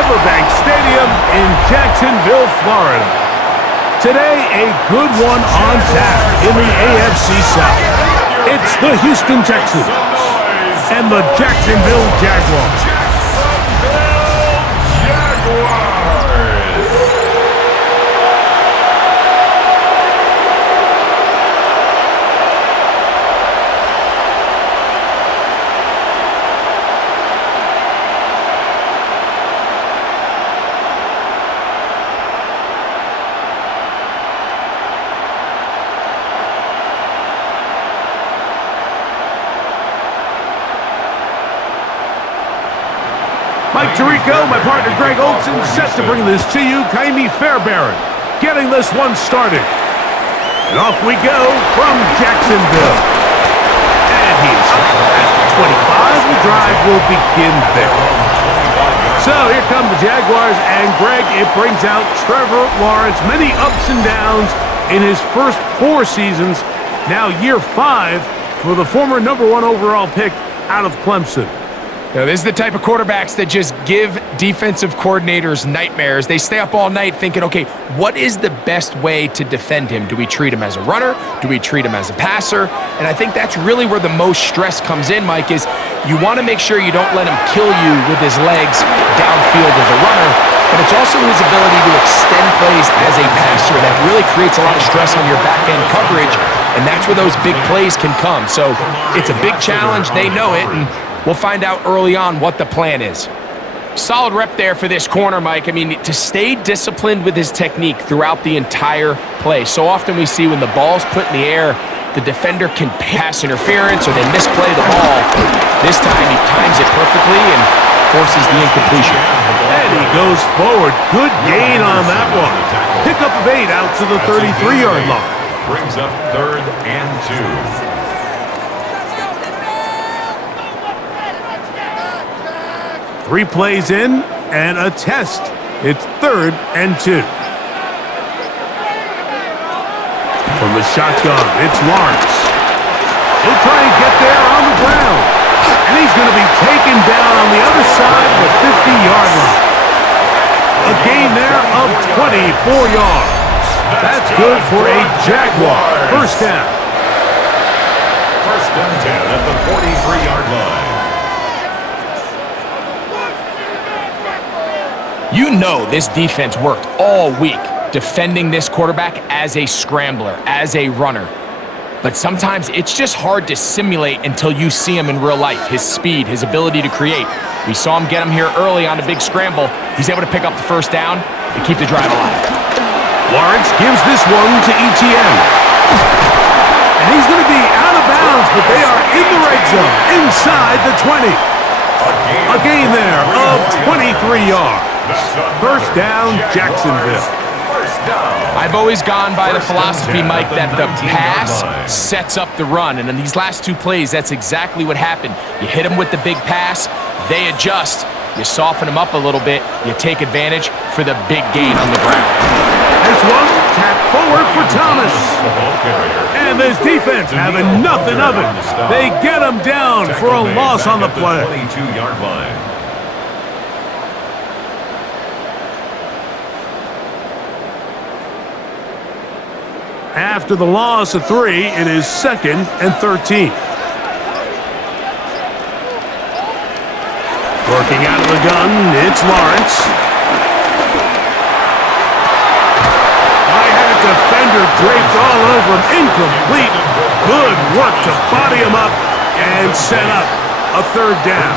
Everbank Stadium in Jacksonville, Florida. Today, a good one on tap in the AFC South. It's the Houston Texans and the Jacksonville Jaguars. Mike Tirico, my partner Greg Olson, set to bring this to you. Kaimi Fairbairn getting this one started. And off we go from Jacksonville. And he's at the 25. The drive will begin there. So here come the Jaguars, and Greg, it brings out Trevor Lawrence. Many ups and downs in his first 4 seasons. Now year 5 for the former #1 overall pick out of Clemson. Now, this is the type of quarterbacks that just give defensive coordinators nightmares. They stay up all night thinking, okay, what is the best way to defend him? Do we treat him as a runner? Do we treat him as a passer? And I think that's really where the most stress comes in, Mike, is you want to make sure you don't let him kill you with his legs downfield as a runner, but it's also his ability to extend plays as a passer that really creates a lot of stress on your back-end coverage, and that's where those big plays can come. So it's a big challenge. They know it, and we'll find out early on what the plan is. Solid rep there for this corner, Mike. I mean, to stay disciplined with his technique throughout the entire play. So often we see when the ball's put in the air, the defender can pass interference or they misplay the ball. This time he times it perfectly and forces the incompletion. And he goes forward. Good gain on that one. Pickup of 8 out to the 33-yard line. Brings up 3rd and 2. 3 plays in and a test. It's 3rd and 2. From the shotgun, it's Lawrence. He'll try and get there on the ground. And he's going to be taken down on the other side of the 50-yard line. A gain there of 24 yards. That's good for a Jaguar. First down. 1st and 10 at the 43-yard line. You know this defense worked all week defending this quarterback as a scrambler, as a runner. But sometimes it's just hard to simulate until you see him in real life, his speed, his ability to create. We saw him get him here early on a big scramble. He's able to pick up the first down and keep the drive alive. Lawrence gives this one to ETN. And he's going to be out of bounds, but they are in the red zone, inside the 20. A gain there of 23 yards. First down, Jacksonville. I've always gone by the philosophy, Mike, that the pass sets up the run. And in these last 2 plays, that's exactly what happened. You hit them with the big pass, they adjust. You soften them up a little bit, you take advantage for the big gain on the ground. There's one tap forward for Thomas. And this defense having nothing of it. They get him down for a loss on the play. 22-yard line. After the loss of 3, it is 2nd and 13. Working out of the gun, it's Lawrence. I had a defender draped all over him. Incomplete. Good work to body him up and set up a 3rd down.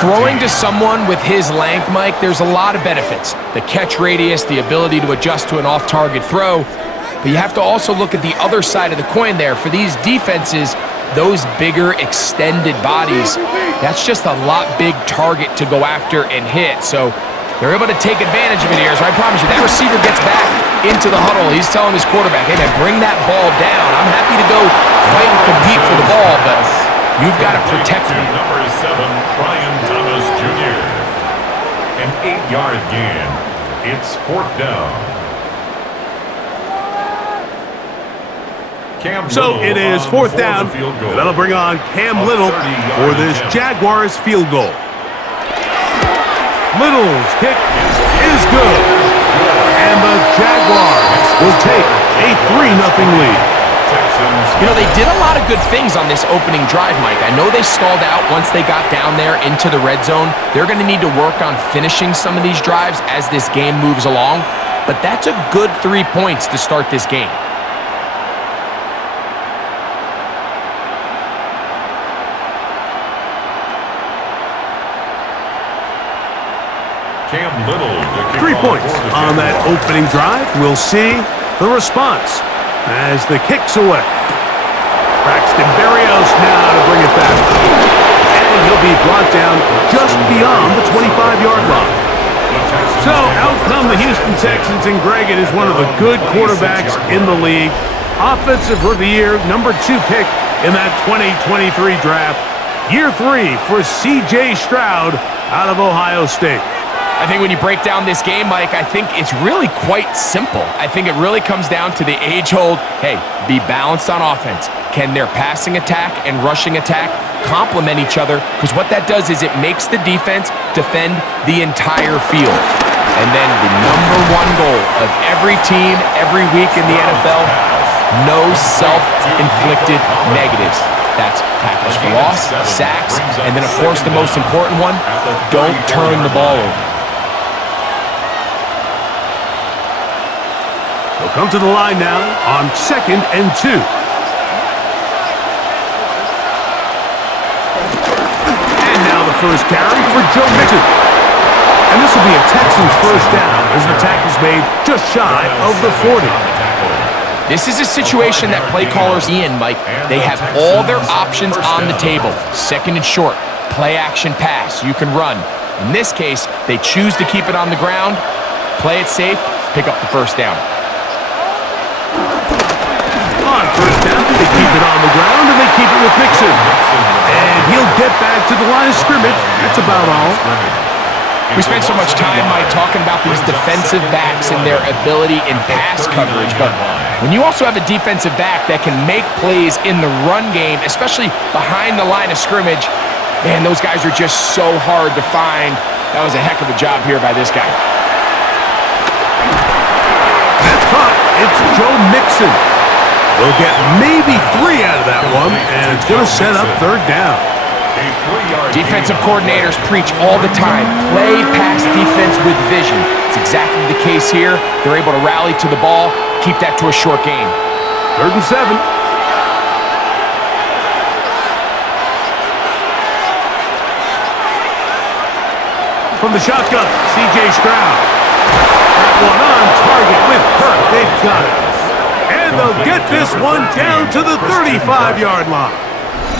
Throwing to someone with his length, Mike, there's a lot of benefits. The catch radius, the ability to adjust to an off-target throw. But you have to also look at the other side of the coin there. For these defenses, those bigger, extended bodies, that's just a lot big target to go after and hit. So they're able to take advantage of it here. So I promise you, that receiver gets back into the huddle. He's telling his quarterback, hey, man, bring that ball down. I'm happy to go fight and compete for the ball, but you've got to protect me. Number 7, Brian Thomas Jr. An 8-yard gain. It's 4th down. So it is 4th down. That'll bring on Cam Little for this Jaguars field goal. Little's kick is good. And the Jaguars will take a 3-0 lead. You know, they did a lot of good things on this opening drive, Mike. I know they stalled out once they got down there into the red zone. They're going to need to work on finishing some of these drives as this game moves along. But that's a good 3 points to start this game. Cam Little. 3 points on that opening drive. We'll see the response as the kick's away. Braxton Berrios now to bring it back. And he'll be brought down just beyond the 25-yard line. So out come the Houston Texans, and Greg, it is one of the good quarterbacks in the league. Offensive Rookie of the Year, number 2 pick in that 2023 draft. Year 3 for C.J. Stroud out of Ohio State. I think when you break down this game, Mike, I think it's really quite simple. I think it really comes down to the age-old, hey, be balanced on offense. Can their passing attack and rushing attack complement each other? Because what that does is it makes the defense defend the entire field. And then the #1 goal of every team, every week in the NFL, no self-inflicted negatives. That's tackles for loss, sacks, and then, of course, the most important one, don't turn the ball over. They'll come to the line now on 2nd and 2. And now the first carry for Joe Mixon. And this will be a Texans first down as the tackle's made just shy of the 40. This is a situation that play callers in, Mike. They have all their options on the table. 2nd and short, play action pass, you can run. In this case, they choose to keep it on the ground, play it safe, pick up the first down. On first down, they keep it on the ground, and they keep it with Mixon. And he'll get back to the line of scrimmage. That's about all. We spent so much time, Mike, talking about these defensive backs and their ability in pass coverage, but when you also have a defensive back that can make plays in the run game, especially behind the line of scrimmage, man, those guys are just so hard to find. That was a heck of a job here by this guy. That's caught. It's Joe Mixon. They'll get maybe 3 out of that one, and it's going to set up 3rd down. Defensive coordinators preach all the time, play pass defense with vision. It's exactly the case here. They're able to rally to the ball, keep that to a short gain. 3rd and 7. From the shotgun, C.J. Stroud. That one on target with Kirk. They've got it. And they'll get this one down to the 35-yard line.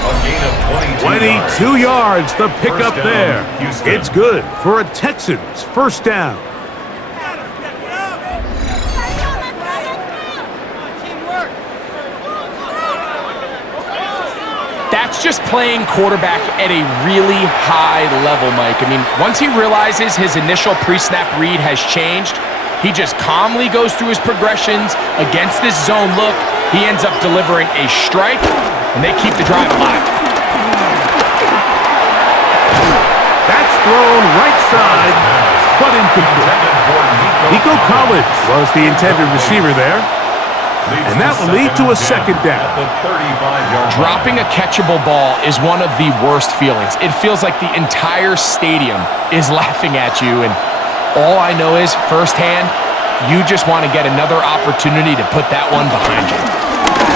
A gain of 22 yards, the pickup there. It's good for a Texans first down. That's just playing quarterback at a really high level, Mike. I mean, once he realizes his initial pre-snap read has changed, he just calmly goes through his progressions against this zone look. He ends up delivering a strike, and they keep the drive alive. That's thrown right side, but incomplete. Nico Collins was the intended receiver there. And that will lead to a 2nd down. Dropping a catchable ball is one of the worst feelings. It feels like the entire stadium is laughing at you, and all I know is, firsthand, you just want to get another opportunity to put that one behind you.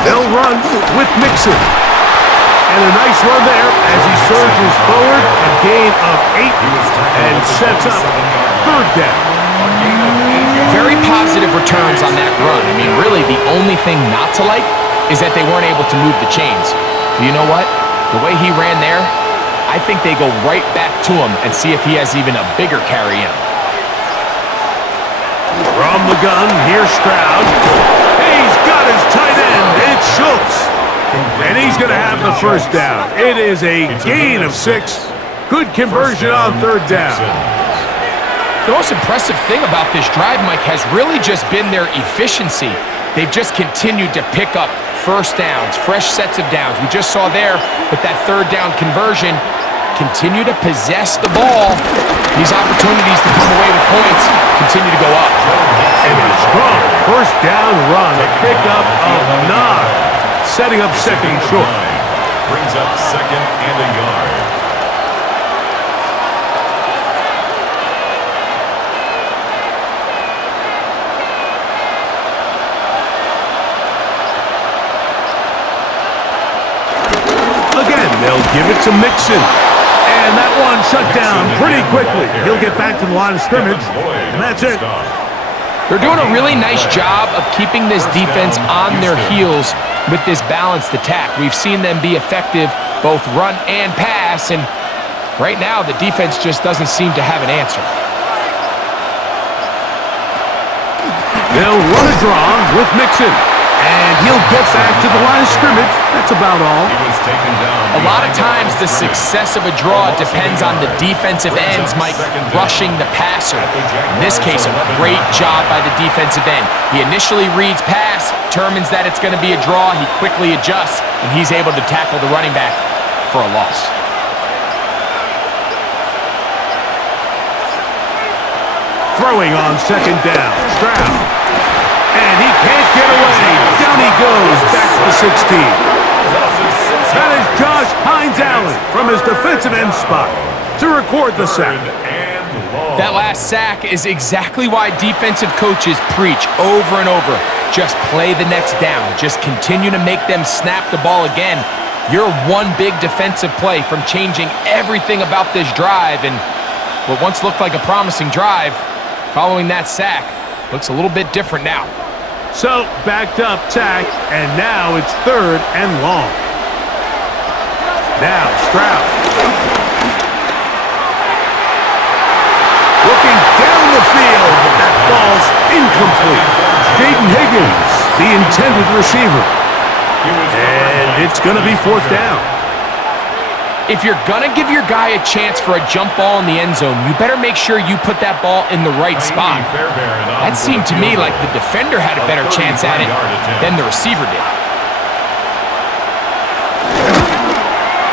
They'll run with Mixon. And a nice run there as he surges forward, a gain of 8, and sets up 3rd down. Very positive returns on that run. I mean, really, the only thing not to like is that they weren't able to move the chains. But you know what? The way he ran there, I think they go right back to him and see if he has even a bigger carry in him. From the gun, here's Stroud. He's got his tight end. It's Schultz. And he's going to have the first down. It is a gain of 6. Good conversion on 3rd down. The most impressive thing about this drive, Mike, has really just been their efficiency. They've just continued to pick up first downs, fresh sets of downs. We just saw there with that 3rd down conversion, continue to possess the ball. These opportunities to come away with points continue to go up. And a strong first down run, a pickup of 9, setting up second and short. Brings up second and a yard. Again, they'll give it to Mixon. And that one shut down pretty quickly. He'll get back to the line of scrimmage, and that's it. They're doing a really nice job of keeping this defense on their heels with this balanced attack. We've seen them be effective both run and pass, and right now the defense just doesn't seem to have an answer. They'll run a draw with Mixon, and he'll get back to the line of scrimmage. That's about all. He was taken down. A lot of times the success of a draw depends on the defensive ends, Mike, rushing the passer. In this case, a great job by the defensive end. He initially reads pass, determines that it's going to be a draw, he quickly adjusts, and he's able to tackle the running back for a loss. Throwing on second down, Stroud. And he can't get away. Down he goes, back to the 16. That is Josh Hines-Allen from his defensive end spot to record the sack. That last sack is exactly why defensive coaches preach over and over. Just play the next down. Just continue to make them snap the ball again. You're one big defensive play from changing everything about this drive, and what once looked like a promising drive, following that sack, looks a little bit different now. So, backed up tack, and now it's 3rd and long. Now, Stroud. Looking down the field, but that ball's incomplete. Jaden Higgins, the intended receiver. And it's going to be 4th down. If you're going to give your guy a chance for a jump ball in the end zone, you better make sure you put that ball in the right spot. That seemed to me like the defender had a better chance at it than the receiver did.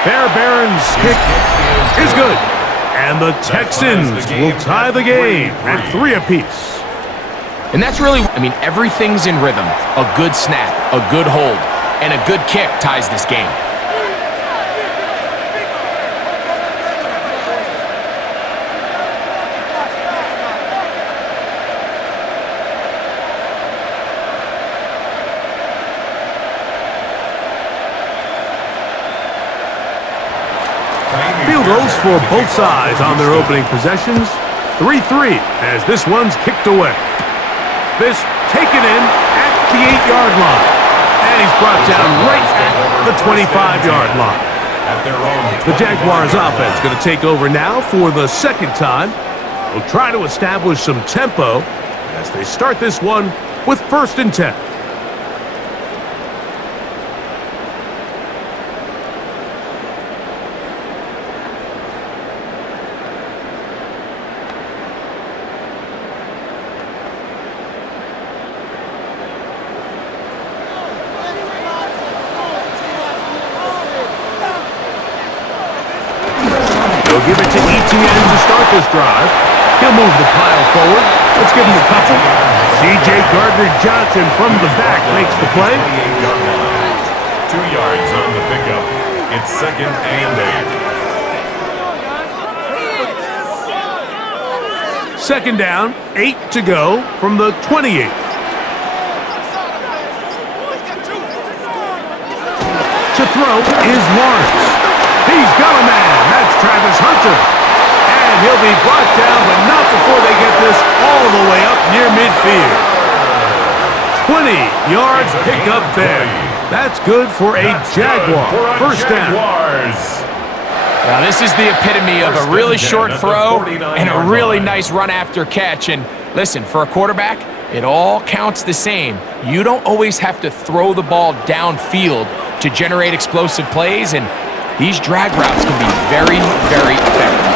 Fairbairn's kick is good. And the Texans will tie the game at 3 apiece. And that's really, everything's in rhythm. A good snap, a good hold, and a good kick ties this game. Field goals for both sides on their opening possessions. 3-3 as this one's kicked away. This taken in at the 8-yard line. And he's brought down right at the 25-yard line. The Jaguars offense going to take over now for the second time. They'll try to establish some tempo as they start this one with 1st and 10. They'll give it to ETN to start this drive. He'll move the pile forward. Let's give him a couple. C.J. Gardner-Johnson from the back makes the play. 2 yards on the pickup. It's 2nd and 8. Second down, 8 to go from the 28. To throw is Lawrence. He's got a man. That's Travis Hunter. And he'll be brought down, but not before they get this all the way up near midfield. 20-yard pickup there. That's good for a Jaguar. 1st down. Now, this is the epitome of a really short throw and a really nice run after catch. And listen, for a quarterback, it all counts the same. You don't always have to throw the ball downfield to generate explosive plays, and these drag routes can be very, very effective.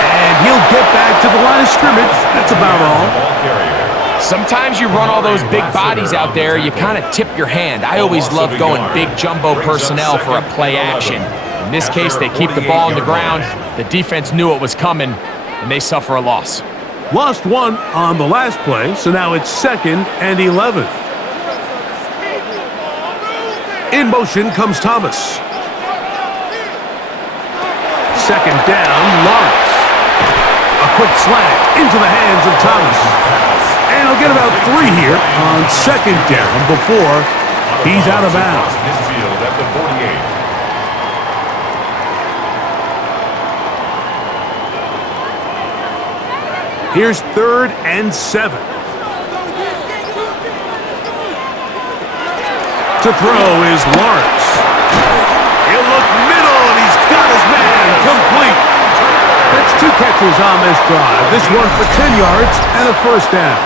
And he'll get back to the line of scrimmage. That's about all. Sometimes you run all those big bodies out there, you kind of tip your hand. I always love going big jumbo personnel for a play action. In this case, they keep the ball on the ground. The defense knew it was coming, and they suffer a loss. Lost one on the last play, so now it's 2nd and 11. In motion comes Thomas. 2nd down, Lawrence. A quick slant into the hands of Thomas. And he'll get about 3 here on 2nd down before he's out of bounds. Midfield at the 48. Here's 3rd and 7. To throw is Lawrence. He'll look middle, and he's got his man complete. That's 2 catches on this drive. This one for 10 yards and a 1st down.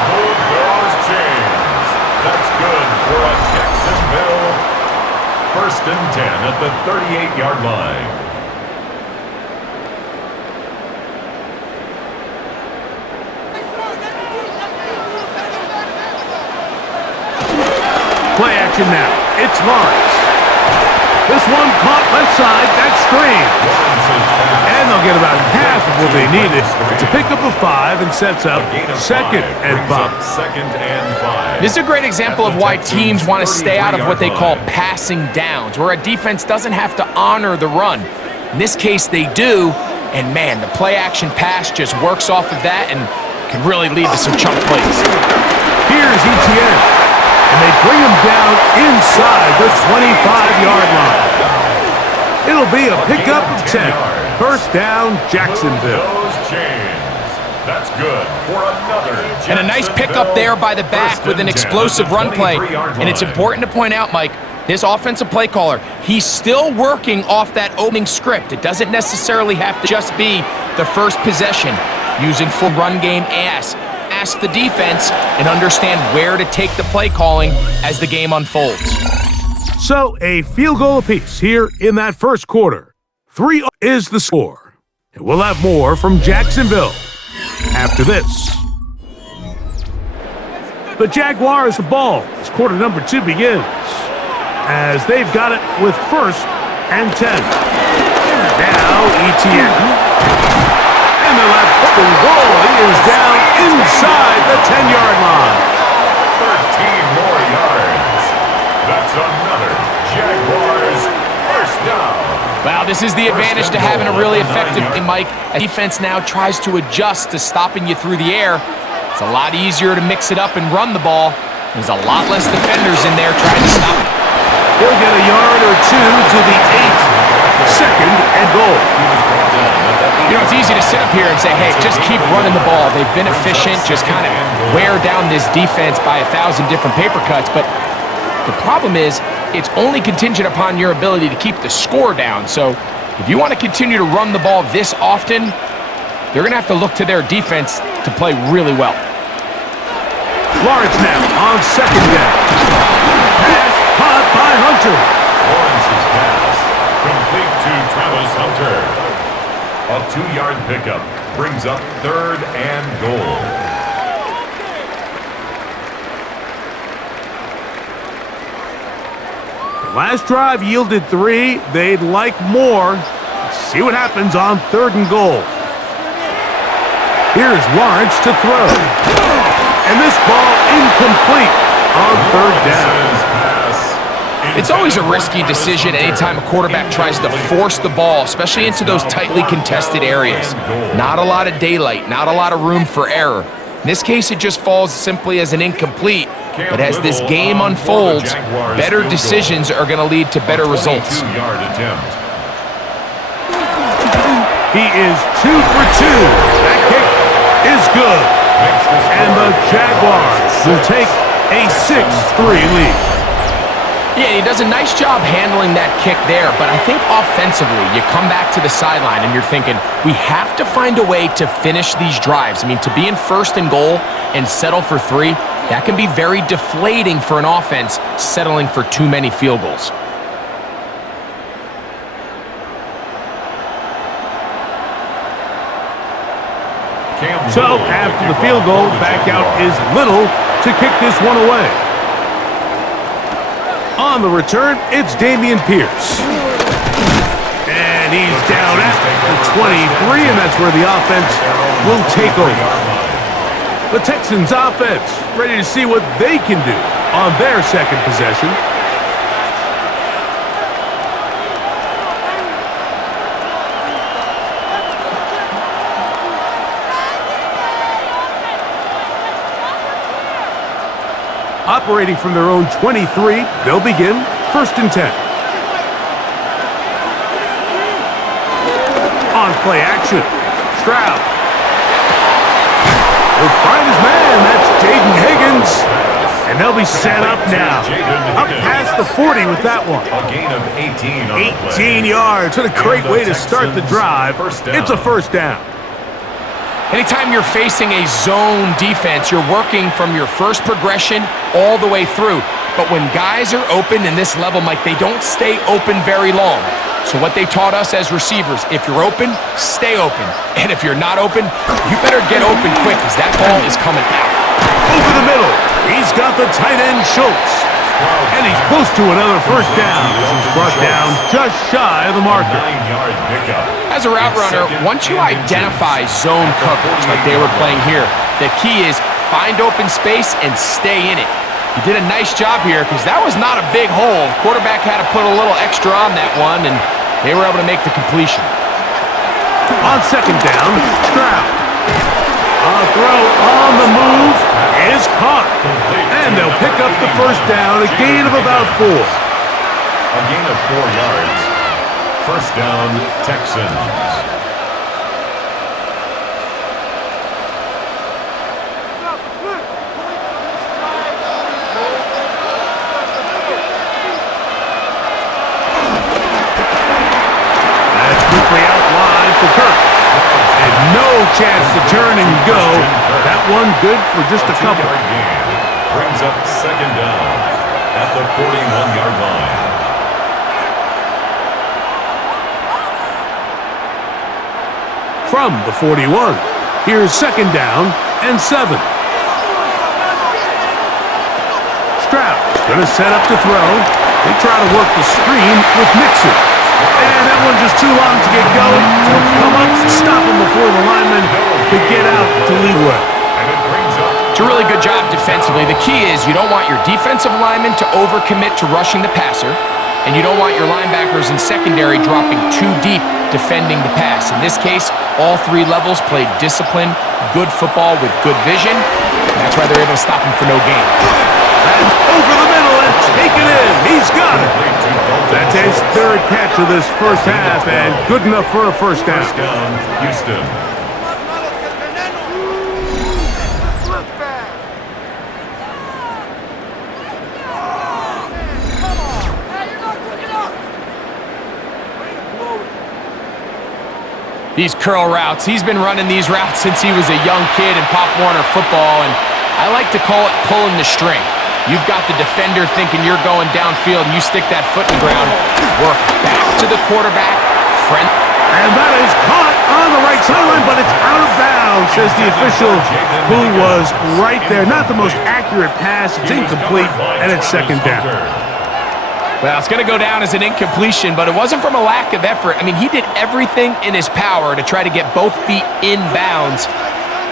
Those chains. That's good for a Jacksonville. 1st and 10 at the 38-yard line. Play action now. It's Lawrence. This one caught left side. That's screen. And they'll get about half of what they needed. It's a pickup of 5 and sets up 2nd and 5. 2nd and 5. This is a great example of why teams want to stay out of what they call passing downs, where a defense doesn't have to honor the run. In this case, they do, and man, the play-action pass just works off of that and can really lead to some chunk plays. Here's ETN. And they bring him down inside the 25-yard line. It'll be a pickup of 10. 1st down, Jacksonville. Those chains. That's good for another. And a nice pickup there by the back with an explosive run play. And it's important to point out, Mike, this offensive play caller, he's still working off that opening script. It doesn't necessarily have to just be the first possession. Using full run game ask the defense and understand where to take the play calling as the game unfolds. So a field goal apiece here in that 1st quarter. 3 is the score. And we'll have more from Jacksonville after this. The Jaguars the ball as quarter number 2 begins, as they've got it with 1st and 10. Now ETN. And the left goal. He is down inside the 10-yard line. 13 more yards. That's another Jaguars 1st down. Wow, this is the advantage to having a really effective Mike. A defense now tries to adjust to stopping you through the air. It's a lot easier to mix it up and run the ball. There's a lot less defenders in there trying to stop it. He'll get a yard or 2 to the 8. 2nd and goal. You know, it's easy to sit up here and say, hey, just keep running the ball. They've been efficient, just kind of wear down this defense by 1,000 different paper cuts. But the problem is, it's only contingent upon your ability to keep the score down. So if you want to continue to run the ball this often, they're going to have to look to their defense to play really well. Lawrence now on 2nd down. Pass caught by Hunter. Lawrence's pass complete to Travis Hunter. A 2-yard pickup brings up 3rd and goal. The last drive yielded 3. They'd like more. Let's see what happens on 3rd and goal. Here's Lawrence to throw. And this ball incomplete on 3rd down. It's always a risky decision anytime a quarterback tries to force the ball, especially into those tightly contested areas. Not a lot of daylight, not a lot of room for error. In this case, it just falls simply as an incomplete. But as this game unfolds, better decisions are going to lead to better results. He is 2 for 2. That kick is good. And the Jaguars will take a 6-3 lead. Yeah, he does a nice job handling that kick there, but I think offensively, you come back to the sideline and you're thinking, we have to find a way to finish these drives. I mean, to be in 1st and goal and settle for 3, that can be very deflating for an offense settling for too many field goals. So, after the field goal, back out is Little to kick this one away. On the return, it's Dameon Pierce. And And he's down at the 23, and that's where the offense will take over. The Texans offense ready to see what they can do on their second possession. Operating from their own 23, they'll begin 1st and 10. On play action, Stroud. He'll find his man. That's Jaden Higgins. And they'll be set up now. Up past the 40 with that one. A gain of 18 on the play. 18 yards. What a great way to start the drive. It's a first down. Anytime you're facing a zone defense, you're working from your first progression all the way through. But when guys are open in this level, Mike, they don't stay open very long. So what they taught us as receivers, if you're open, stay open. And if you're not open, you better get open quick because that ball is coming out. Over the middle, he's got the tight end, Schultz. And he's close to another first down. He's brought down just shy of the marker. 9-yard pickup. As a route runner, once you identify zone coverage like they were playing here, the key is find open space and stay in it. He did a nice job here because that was not a big hole. Quarterback had to put a little extra on that one, and they were able to make the completion. On second down, Stroud. A throw on the move is caught. And they'll pick up the first down, a gain of about 4. A gain of 4 yards. First down, Texans. Chance to turn and go. That one good for just a couple. Brings up second down at the 41-yard line. From the 41, here's second down and 7. Stroud gonna set up to throw. They try to work the screen with Mixon. And that one just too long to get going. He'll come up, stop him before the lineman could get out to lead well. It's a really good job defensively. The key is you don't want your defensive lineman to overcommit to rushing the passer, and you don't want your linebackers in secondary dropping too deep defending the pass. In this case, all 3 levels played disciplined, good football with good vision. That's why they're able to stop him for no gain. And over the middle and take it in. He's got it. That's his 3rd catch of this first half, and good enough for a first down. First down, Houston. These curl routes, he's been running these routes since he was a young kid in Pop Warner football, and I like to call it pulling the string. You've got the defender thinking you're going downfield, and you stick that foot in the ground, work back to the quarterback, and that is caught on the right sideline, but it's out of bounds, says the official who was right there. Not the most accurate pass, it's incomplete, and it's second down. Well, it's going to go down as an incompletion, but it wasn't from a lack of effort. I mean, he did everything in his power to try to get both feet in bounds.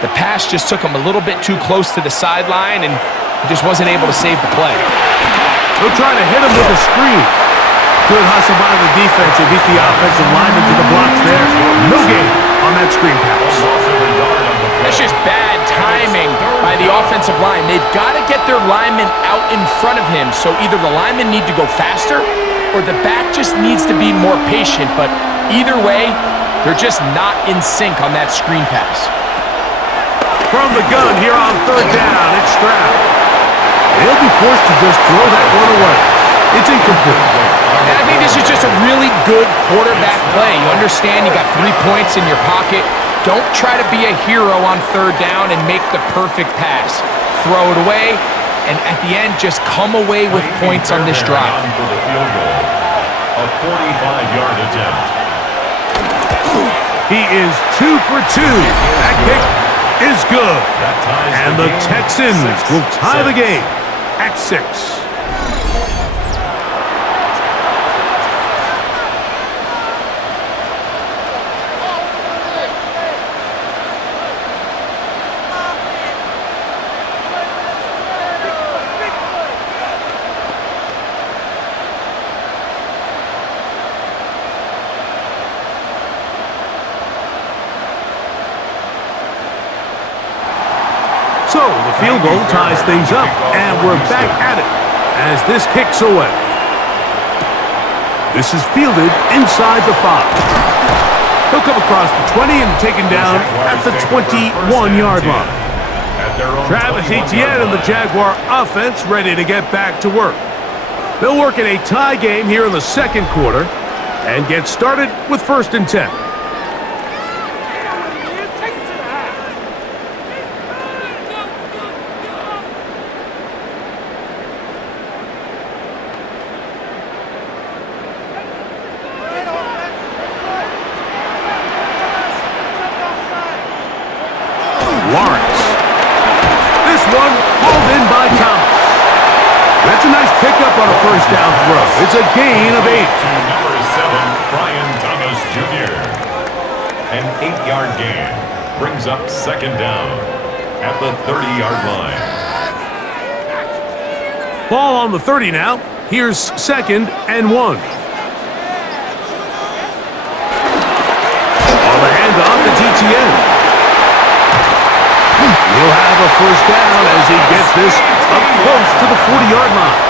The pass just took him a little bit too close to the sideline, and he just wasn't able to save the play. They'll try to hit him with a screen. Good hustle by the defense. They beat the offensive lineman to the blocks there. No gain on that screen pass. That's just bad timing by the offensive line. They've got to get their linemen out in front of him, so either the linemen need to go faster or the back just needs to be more patient, but either way, they're just not in sync on that screen pass. From the gun here on third down, it's Stroud. He'll be forced to just throw that one away. It's incomplete. And I think this is just a really good quarterback play. You understand you got 3 points in your pocket. Don't try to be a hero on third down and make the perfect pass. Throw it away, and at the end, just come away with points on this drive. For the field goal, a 45-yard attempt. He is 2 for 2. That kick is good. And the Texans will tie the game at 6. field goal ties things up, and we're back at it as this kicks away. This is fielded inside the 5. He'll come across the 20 and taken down at the 21-yard line. Travis Etienne and the Jaguar offense ready to get back to work. They'll work in a tie game here in the second quarter and get started with 1st and 10. Lawrence. This one hauled in by Thomas. That's a nice pickup on a 1st down throw. It's a gain of 8. To number 7, Brian Thomas Jr. An 8-yard gain brings up 2nd down at the 30-yard line. Ball on the 30 now. Here's 2nd and 1. On the handoff, it's Etienne. He'll have a 1st down as he gets this up close to the 40-yard line.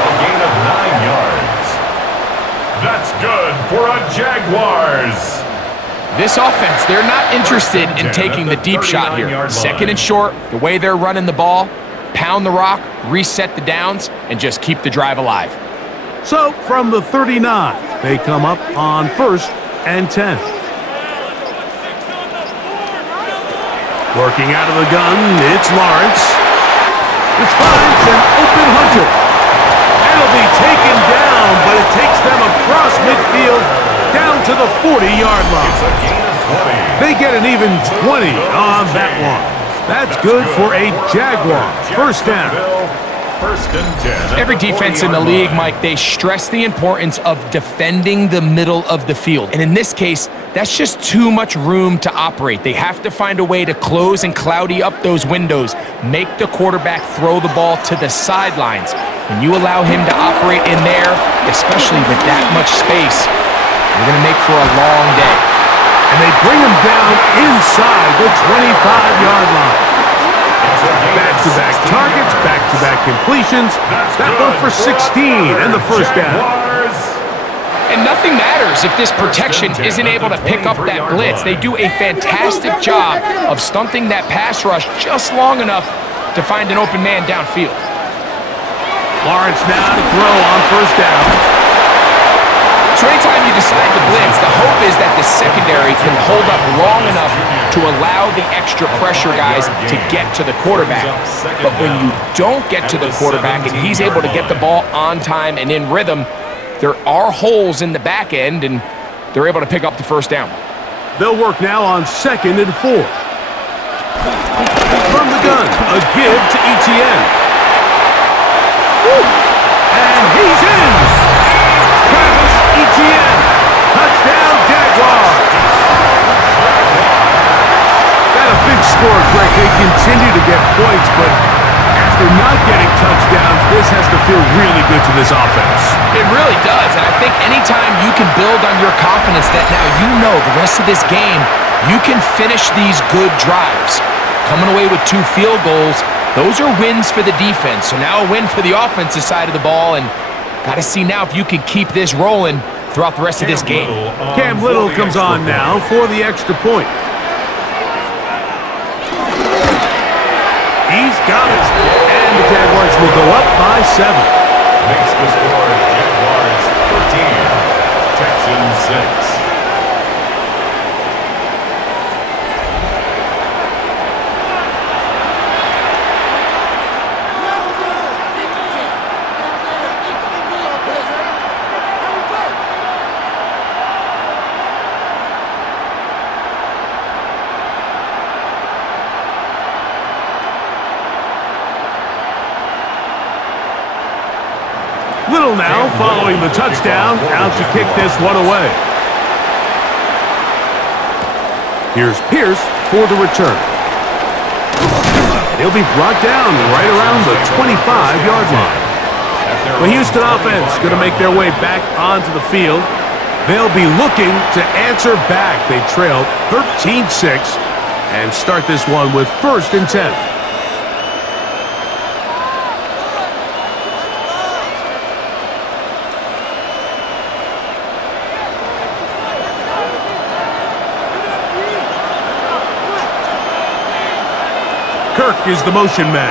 A gain of 9 yards. That's good for a Jaguars. This offense, they're not interested in taking the deep shot here. 2nd and short, the way they're running the ball, pound the rock, reset the downs, and just keep the drive alive. So from the 39, they come up on 1st and 10. Working out of the gun, it's Lawrence. This finds an open Hunter. It'll be taken down, but it takes them across midfield down to the 40-yard line. It's a gain of 20. They get an even 20 on that one. That's good for a Jaguar 1st down. 1st and 10. Every defense in the league, Mike, they stress the importance of defending the middle of the field. And in this case, that's just too much room to operate. They have to find a way to close and cloudy up those windows, make the quarterback throw the ball to the sidelines. When you allow him to operate in there, especially with that much space, you're going to make for a long day. And they bring him down inside the 25-yard line. Back-to-back targets, back-to-back completions. That one for 16 and the 1st down. And nothing matters if this protection isn't able to pick up that blitz. They do a fantastic job of stunting that pass rush just long enough to find an open man downfield. Lawrence now to throw on 1st down. So anytime you decide to blitz, the hope is that the secondary can hold up long enough to allow the extra pressure guys to get to the quarterback. But when you don't get to the quarterback and he's able to get the ball on time and in rhythm, there are holes in the back end, and they're able to pick up the 1st down. They'll work now on 2nd and 4. From the gun, a give to Etienne. And he's in! Travis Etienne, touchdown Jaguars! Got a big score, Greg. They continue to get points, but after not getting touchdowns, this has to feel really good to this offense. It really does, and I think anytime you can build on your confidence that now you know the rest of this game, you can finish these good drives. Coming away with 2 field goals, those are wins for the defense. So now a win for the offensive side of the ball, and got to see now if you can keep this rolling throughout the rest of this game. Cam Little comes on now for the extra point. He's got it. And the Jaguars will go up by 7. Makes the score Jaguars 13, Texans 6. Little now following the touchdown, out to kick this one away. Here's Pierce for the return. And he'll be brought down right around the 25-yard line. The Houston offense going to make their way back onto the field. They'll be looking to answer back. They trailed 13-6 and start this one with 1st and 10. Kirk is the motion man.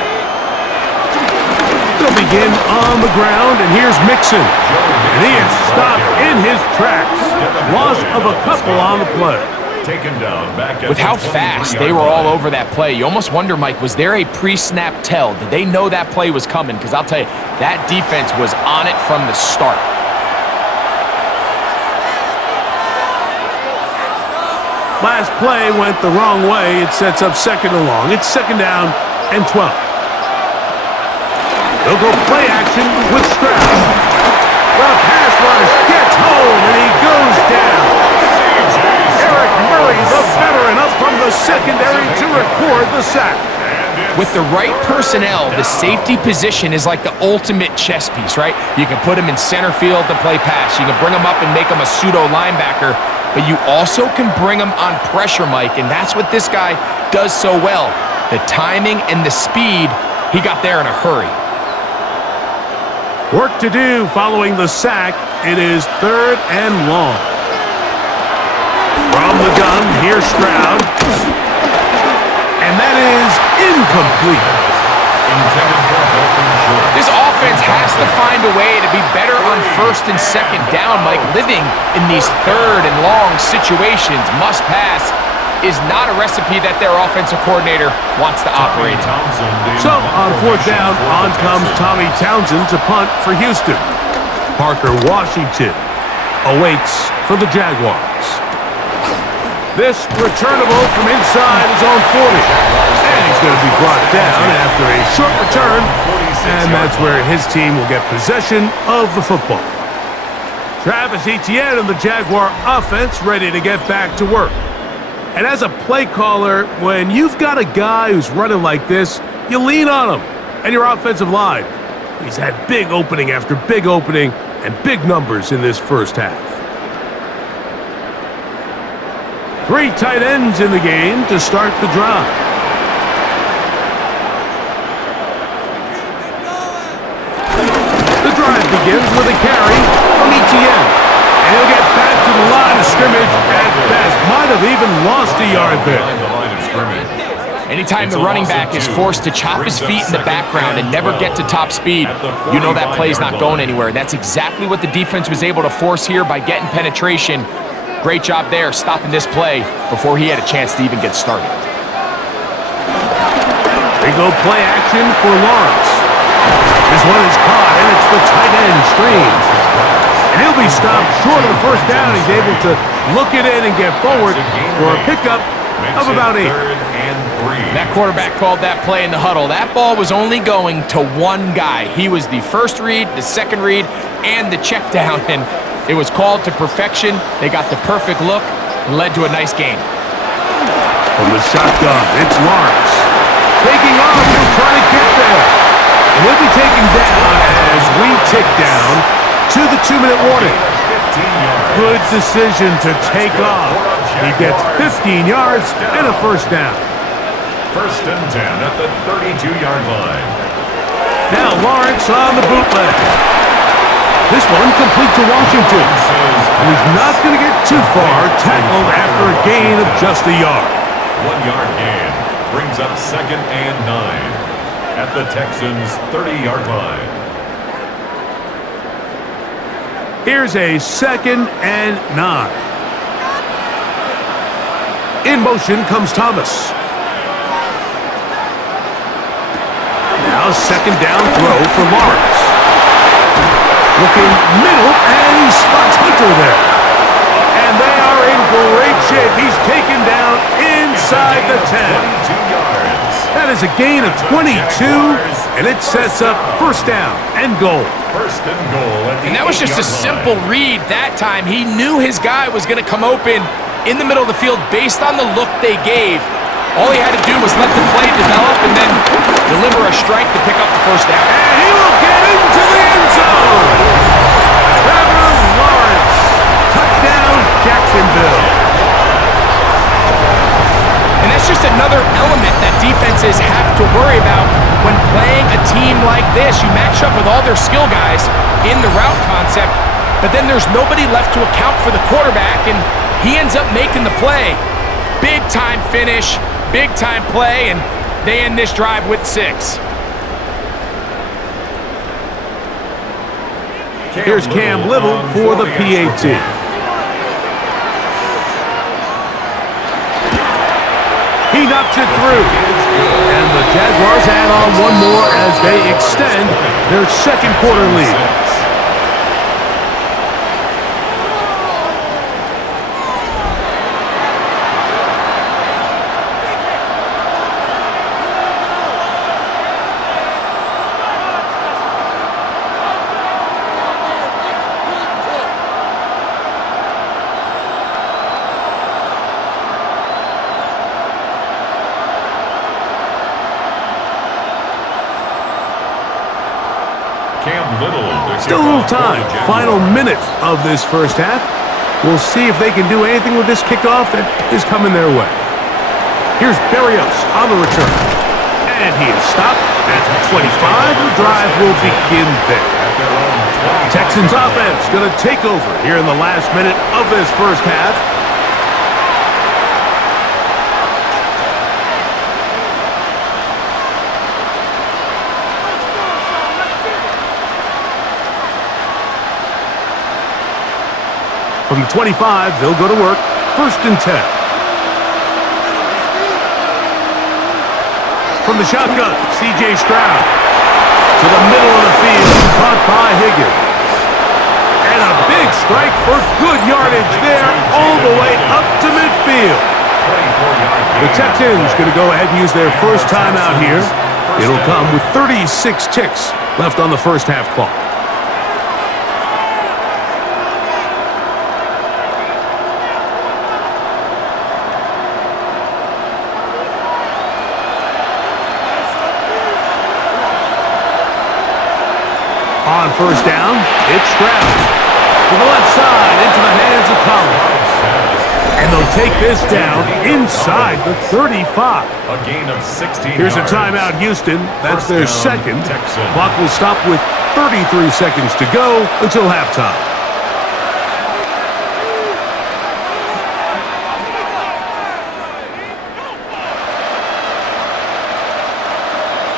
They'll begin on the ground, and here's Mixon. And he is stopped in his tracks. Loss of a couple on the play. Taken down back at With how fast they were all over that play, you almost wonder, Mike, was there a pre-snap tell? Did they know that play was coming? Because I'll tell you, that defense was on it from the start. Last play went the wrong way. It sets up second and long. It's second down and 12. They'll go play action with Stroud. The pass rush gets home, and he goes down. Eric Murray, the veteran, up from the secondary to record the sack. With the right personnel, the safety position is like the ultimate chess piece, right? You can put him in center field to play pass. You can bring him up and make him a pseudo linebacker, but you also can bring him on pressure, Mike, and that's what this guy does so well. The timing and the speed, he got there in a hurry. Work to do following the sack. It is third and long. From the gun, here's Stroud. And that is incomplete. This offense has to find a way to be better on first and second down, Mike. Living in these third and long situations, must pass, is not a recipe that their offensive coordinator wants to operate in. So, on fourth down, on comes Tommy Townsend to punt for Houston. Parker Washington awaits for the Jaguars. This returnable from inside his own 40. And he's going to be brought down after a short return, and that's where his team will get possession of the football. Travis Etienne and the Jaguar offense ready to get back to work. And as a play caller, when you've got a guy who's running like this, you lean on him and your offensive line. He's had big opening after big opening and big numbers in this first half. 3 tight ends in the game to start the drive. The drive begins with a carry from Etienne. And he'll get back to the line of scrimmage at best. Might have even lost a yard there. Anytime the running back is forced to chop his feet in the background and never get to top speed, you know that play's not going anywhere. That's exactly what the defense was able to force here by getting penetration. Great job there, stopping this play before he had a chance to even get started. They go play action for Lawrence. This one is caught, and it's the tight end screen. And he'll be stopped short of the first down. He's able to look it in and get forward for a pickup of about 8. That quarterback called that play in the huddle. That ball was only going to one guy. He was the first read, the second read, and the check down. And it was called to perfection. They got the perfect look and led to a nice game. From the shotgun, it's Lawrence. Taking off, he'll try to get there. And he'll be taken down as we tick down to the 2-minute warning. Good decision to take off. He gets 15 yards and a first down. First and 10 at the 32-yard line. Now Lawrence on the bootleg. This one complete to Washington. And he's not going to get too far, tackled after a gain of just a yard. 1-yard gain brings up second and 9 at the Texans' 30-yard line. Here's a second and 9. In motion comes Thomas. Now second down throw for Lawrence. Looking middle, and he spots Hunter there. And they are in great shape. He's taken down inside the 10. That is a gain of 22, and it sets up first down and goal. First and goal at the 8-yard line. And that was just a simple read that time. He knew his guy was going to come open in the middle of the field based on the look they gave. All he had to do was let the play develop and then deliver a strike to pick up the first down. And he will get into the end zone. Trevor Lawrence. Touchdown, Jacksonville. And that's just another element that defenses have to worry about when playing a team like this. You match up with all their skill guys in the route concept, but then there's nobody left to account for the quarterback, and he ends up making the play. Big-time finish, big-time play, and They end this drive with 6. Here's Cam Little for the PAT. He knocks it through. And the Jaguars add on one more as they extend their second quarter lead. Still a little time. Final minute of this first half. We'll see if they can do anything with this kickoff that is coming their way. Here's Berrios on the return. And he is stopped at the 25. The drive will begin there. Texans offense going to take over here in the last minute of this first half. From the 25, they'll go to work. 1st and 10. From the shotgun, C.J. Stroud. To the middle of the field, caught by Higgins. And a big strike for good yardage there, all the way up to midfield. The Texans going to go ahead and use their first timeout here. It'll come with 36 ticks left on the first half clock. On first down, it's Stroud. To the left side, into the hands of Collins. And they'll take this down inside the 35. A gain of 16 Here's a yards. timeout, Houston. That's First their down, second. Texans. Clock will stop with 33 seconds to go until halftime.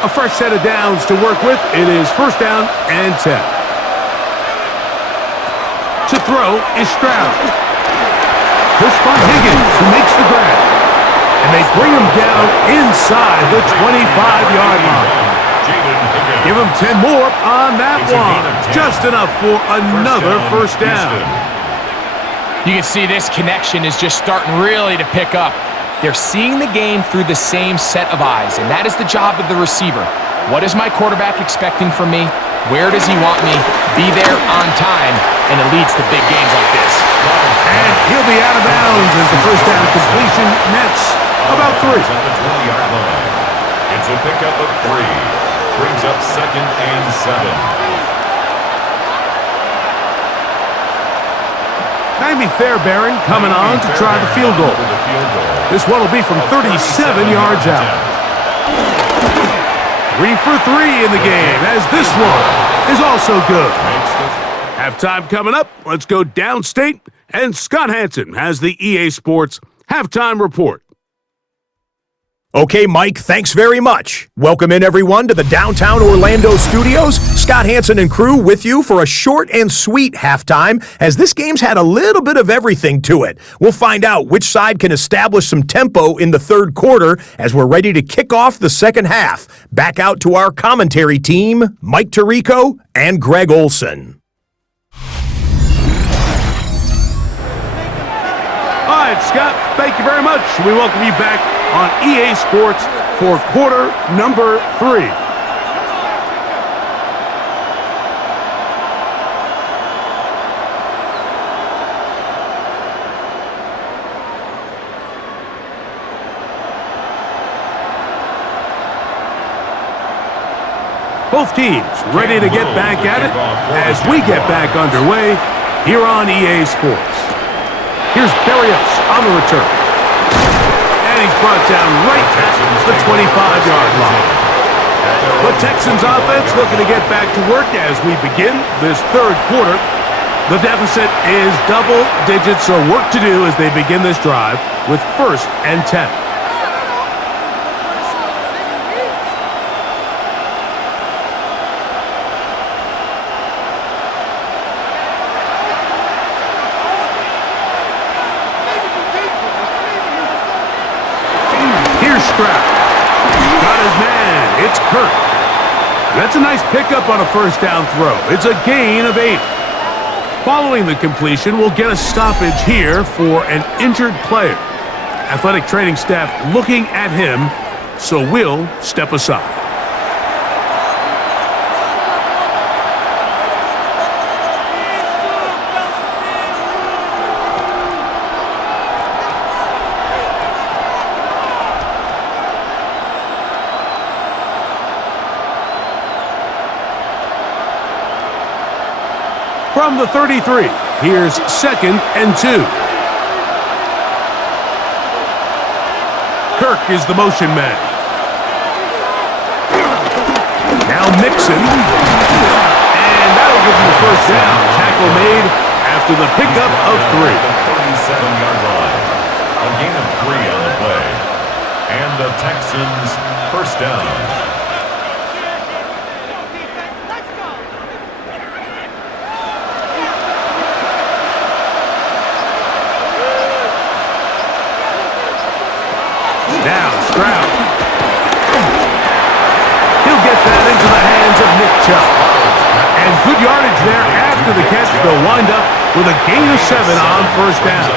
A fresh set of downs to work with. It is 1st down and 10. To throw is Stroud. This by Higgins, who makes the grab. And they bring him down inside the 25-yard line. Give him 10 more on that one. Just enough for another first down. You can see this connection is just starting really to pick up. They're seeing the game through the same set of eyes, and that is the job of the receiver. What is my quarterback expecting from me? Where does he want me? Be there on time, and it leads to big games like this. And he'll be out of bounds as the first down completion nets about 3. At the 20-yard line. It's a pickup of 3. Brings up 2nd and 7. Jaime Fairbairn coming on to try the field goal. This one will be from 37 yards out. 3 for 3 in the game, as this one is also good. Halftime coming up. Let's go downstate, and Scott Hansen has the EA Sports Halftime Report. Okay, Mike, thanks very much. Welcome in, everyone, to the downtown Orlando studios. Scott Hansen and crew with you for a short and sweet halftime, as this game's had a little bit of everything to it. We'll find out which side can establish some tempo in the third quarter as we're ready to kick off the second half. Back out to our commentary team, Mike Tirico and Greg Olson. All right, Scott, thank you very much. We welcome you back on EA Sports for quarter number 3. Both teams ready to get back at it as we get back underway here on EA Sports. Here's Berrios on the return. And he's brought down right at the 25-yard line. The Texans offense looking to get back to work as we begin this third quarter. The deficit is double digits, so work to do as they begin this drive with 1st and 10. That's a nice pickup on a first down throw. It's a gain of 8. Following the completion, we'll get a stoppage here for an injured player. Athletic training staff looking at him, so we'll step aside. From the 33, here's 2nd and 2. Kirk is the motion man. Now Mixon. And that'll give him the first down. Tackle made after the pickup of 3. The 37-yard line. A gain of 3 on the play. And the Texans first down. Now Stroud. He'll get that into the hands of Nick Chubb. And good yardage there after the catch. They'll wind up with a gain of 7 on first down.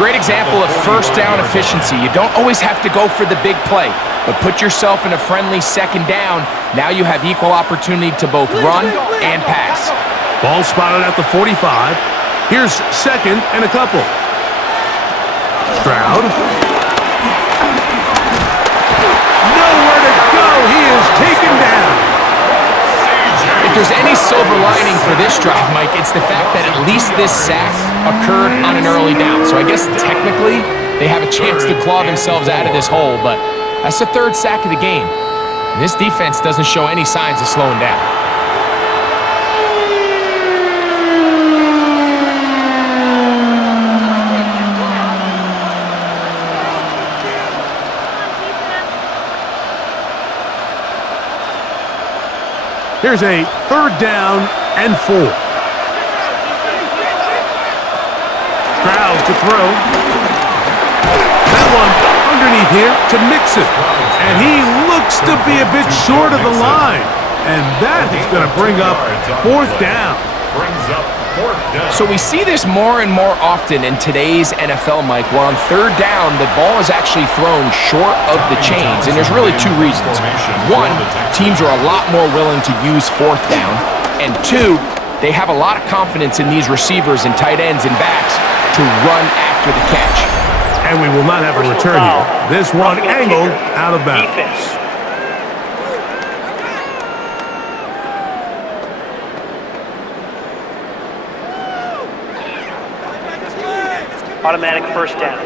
Great example of first down efficiency. You don't always have to go for the big play, but put yourself in a friendly second down. Now you have equal opportunity to both run and pass. Ball spotted at the 45. Here's 2nd and a couple. Stroud. Nowhere to go. He is taken down. If there's any silver lining for this drive, Mike, it's the fact that at least this sack occurred on an early down. So I guess technically they have a chance to claw themselves out of this hole, but that's the 3rd sack of the game. And this defense doesn't show any signs of slowing down. Here's a 3rd down and 4. Stroud to throw. That one underneath here to Mixon. And he looks to be a bit short of the line. And that is going to bring up 4th down. Brings up 4th down. So we see this more and more often in today's NFL, Mike, where on 3rd down, the ball is actually thrown short of the chains, and there's really 2 reasons. 1, teams are a lot more willing to use 4th down, and 2, they have a lot of confidence in these receivers and tight ends and backs to run after the catch. And we will not have a return here. This one angled out of bounds. Automatic first down.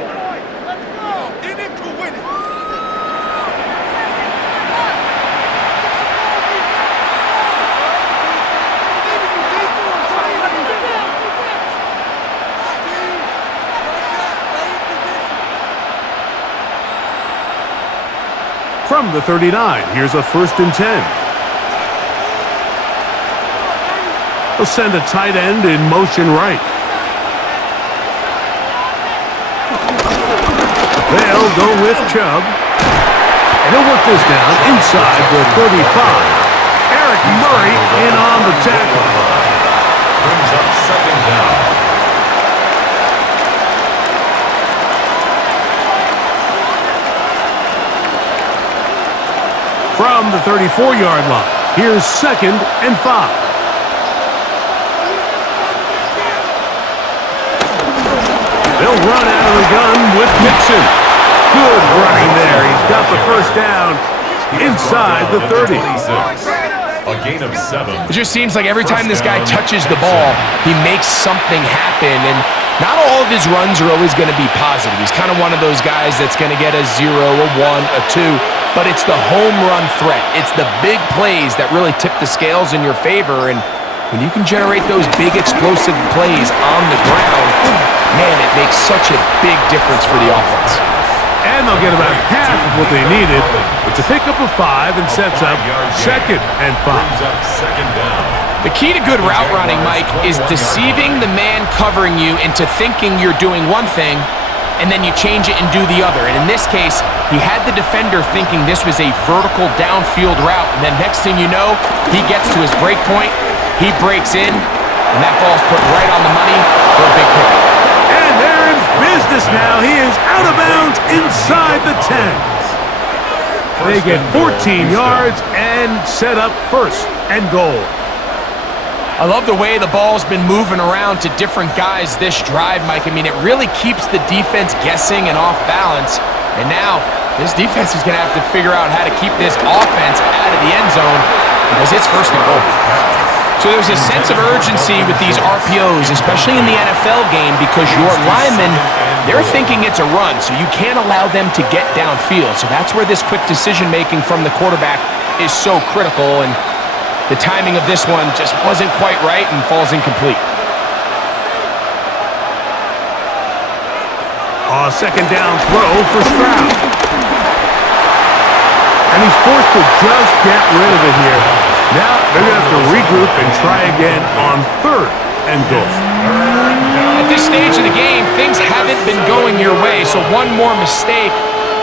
From the 39, here's a 1st and 10. They'll send a tight end in motion right. They'll go with Chubb. And he'll work this down inside the 35. Eric Murray in on the tackle. Brings up 2nd down. From the 34-yard line, here's 2nd and 5. They'll run out of the gun with Mixon. Good running there. He's got the first down inside the 30. A gain of 7. It just seems like every time this guy touches the ball, he makes something happen, and not all of his runs are always going to be positive. He's kind of one of those guys that's going to get a 0, a 1, a 2, but it's the home run threat. It's the big plays that really tip the scales in your favor, and when you can generate those big explosive plays on the ground, man, it makes such a big difference for the offense. And they'll get about half of what they needed. It's a pickup of 5 and sets up 2nd and 5. Brings up 2nd down. The key to good route running, Mike, is deceiving the man covering you into thinking you're doing one thing and then you change it and do the other. And in this case, he had the defender thinking this was a vertical downfield route, and then next thing you know, he gets to his break point, he breaks in, and that ball's put right on the money for a big pickup. And they're in business now. He is out of bounds inside the 10. They get 14 yards and set up first and goal. I love the way the ball's been moving around to different guys this drive, Mike. I mean, it really keeps the defense guessing and off balance. And now, this defense is going to have to figure out how to keep this offense out of the end zone because it's first and goal. So there's a sense of urgency with these RPOs, especially in the NFL game, because your linemen, they're thinking it's a run, so you can't allow them to get downfield. So that's where this quick decision-making from the quarterback is so critical, and the timing of this one just wasn't quite right and falls incomplete. Second down throw for Stroud. And he's forced to just get rid of it here. Now they're going to have to regroup and try again on third and goal. At this stage of the game, things haven't been going your way, so one more mistake,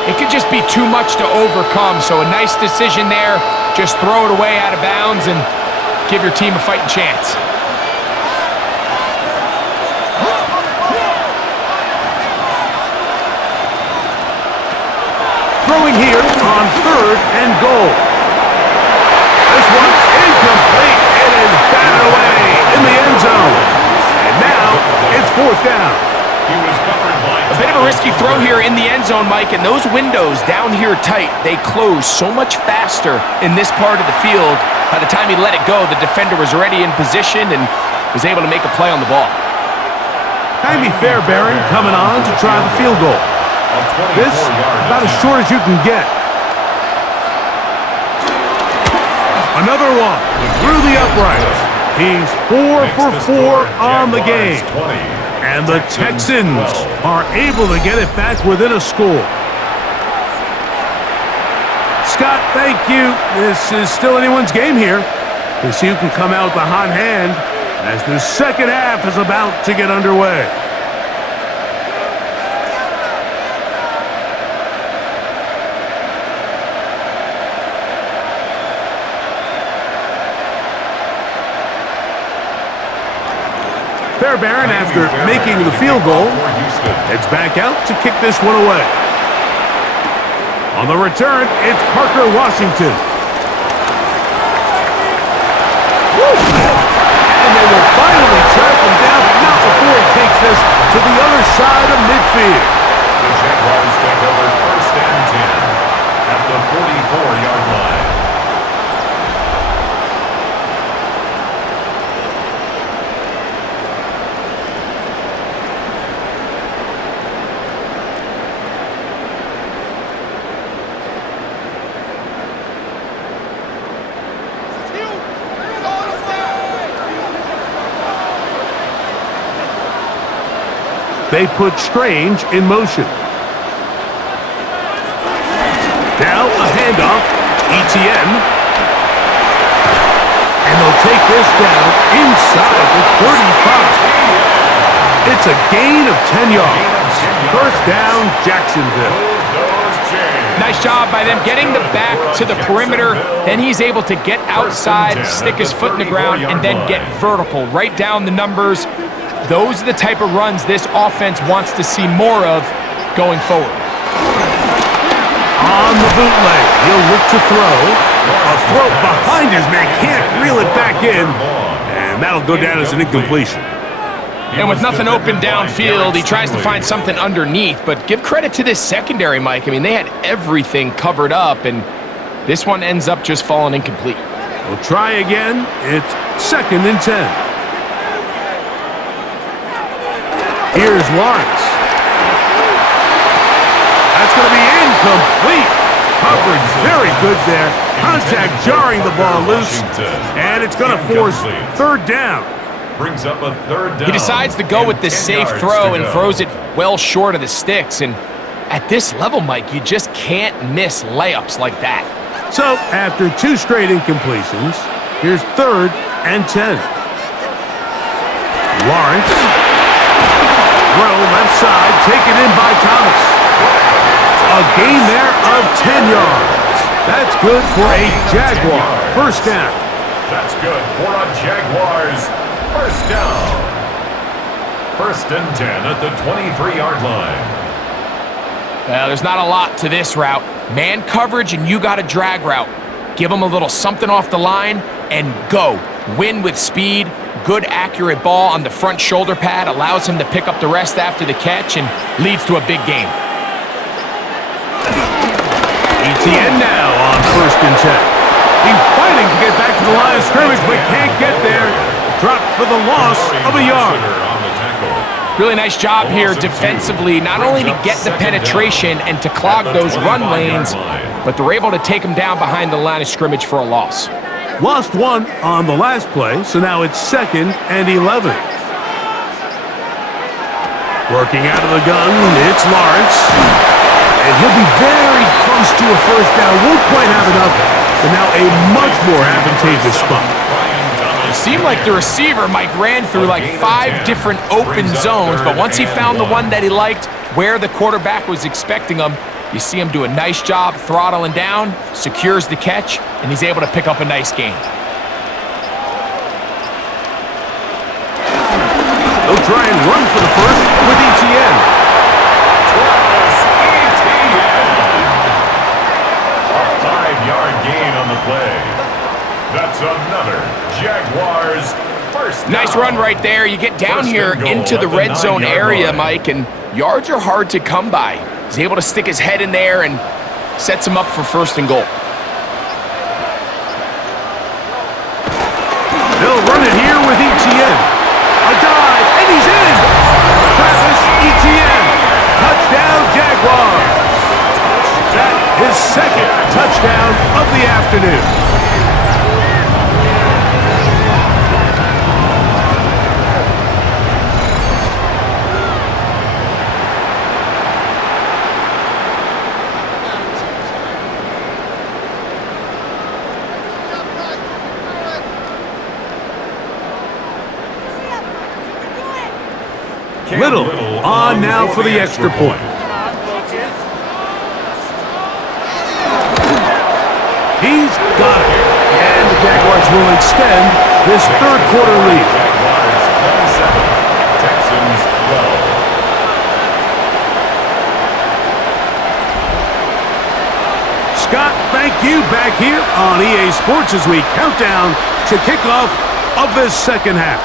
it could just be too much to overcome. So a nice decision there, just throw it away out of bounds and give your team a fighting chance. Throwing here on third and goal. This one's incomplete. It is batted away in the end zone. And now it's fourth down. A bit of a risky throw here in the end zone, Mike, and those windows down here tight, they close so much faster in this part of the field. By the time he let it go, the defender was already in position and was able to make a play on the ball. Jaime Fairbairn coming on to try the field goal. This about as short as you can get. Another one through the uprights. He's 4 for 4 on the game. And the Texans are able to get it back within a score. Scott, thank you. This is still anyone's game here. We'll see who can come out with the hot hand as the second half is about to get underway. Fairbairn, after making the field goal, heads back out to kick this one away. On the return, it's Parker Washington. And they will finally track him down, but not before he takes this to the other side of midfield. The Jaguars take over first and 10 at the 44-yard line. They put Strange in motion. Now a handoff, ETN. And they'll take this down inside the 35. It's a gain of 10 yards. First down, Jacksonville. Nice job by them getting the back to the perimeter. Then he's able to get outside, stick his foot in the ground, and then get vertical. Right down the numbers. Those are the type of runs this offense wants to see more of going forward. On the bootleg, he'll look to throw. A throw behind his man, can't reel it back in. And that'll go down as an incompletion. And with nothing open downfield, he tries to find something underneath. But give credit to this secondary, Mike. I mean, they had everything covered up, and this one ends up just falling incomplete. We'll try again. It's second and 10. Here's Lawrence. That's going to be incomplete. Coverage very good there. Contact jarring the ball loose. And it's going to force third down. Brings up a third down. He decides to go with the safe throw and throws it well short of the sticks. And at this level, Mike, you just can't miss layups like that. So after two straight incompletions, here's third and 10. Lawrence throw left side, taken in by Thomas. A gain there of 10 yards. That's good for a Jaguar first down. That's good for a Jaguars first down. First and 10 at the 23-yard line. There's not a lot to this route. Man coverage and you got a drag route. Give him a little something off the line and go. Win with speed. Good accurate ball on the front shoulder pad allows him to pick up the rest after the catch and leads to a big game. ETN now on first and 10. He's fighting to get back to the line of scrimmage, but can't get there. Dropped for the loss of a yard. Really nice job here defensively, not only to get the penetration and to clog those run lanes, but they're able to take him down behind the line of scrimmage for a loss. Lost one on the last play, so now it's 2nd and 11. Working out of the gun, it's Lawrence. And he'll be very close to a first down. Won't quite have enough, but now a much more advantageous spot. It seemed like the receiver, Mike, ran through like 5 different open zones, but once he found the one that he liked, where the quarterback was expecting him, you see him do a nice job throttling down, secures the catch, and he's able to pick up a nice gain. They'll try and run for the first with ETN. A 5-yard gain on the play. That's another Jaguars first down. Nice run right there. You get down here into the red zone area, Mike, and yards are hard to come by. He's able to stick his head in there and sets him up for first and goal. They'll run it here with ETN. A dive, and he's in! Travis Etienne. Touchdown, Jaguars. That his 2nd touchdown of the afternoon. Little on now for the extra point. He's got it. And the Jaguars will extend this third quarter lead. Jaguars 27, Texans 12. Scott, thank you back here on EA Sports as we count down to kickoff of this second half.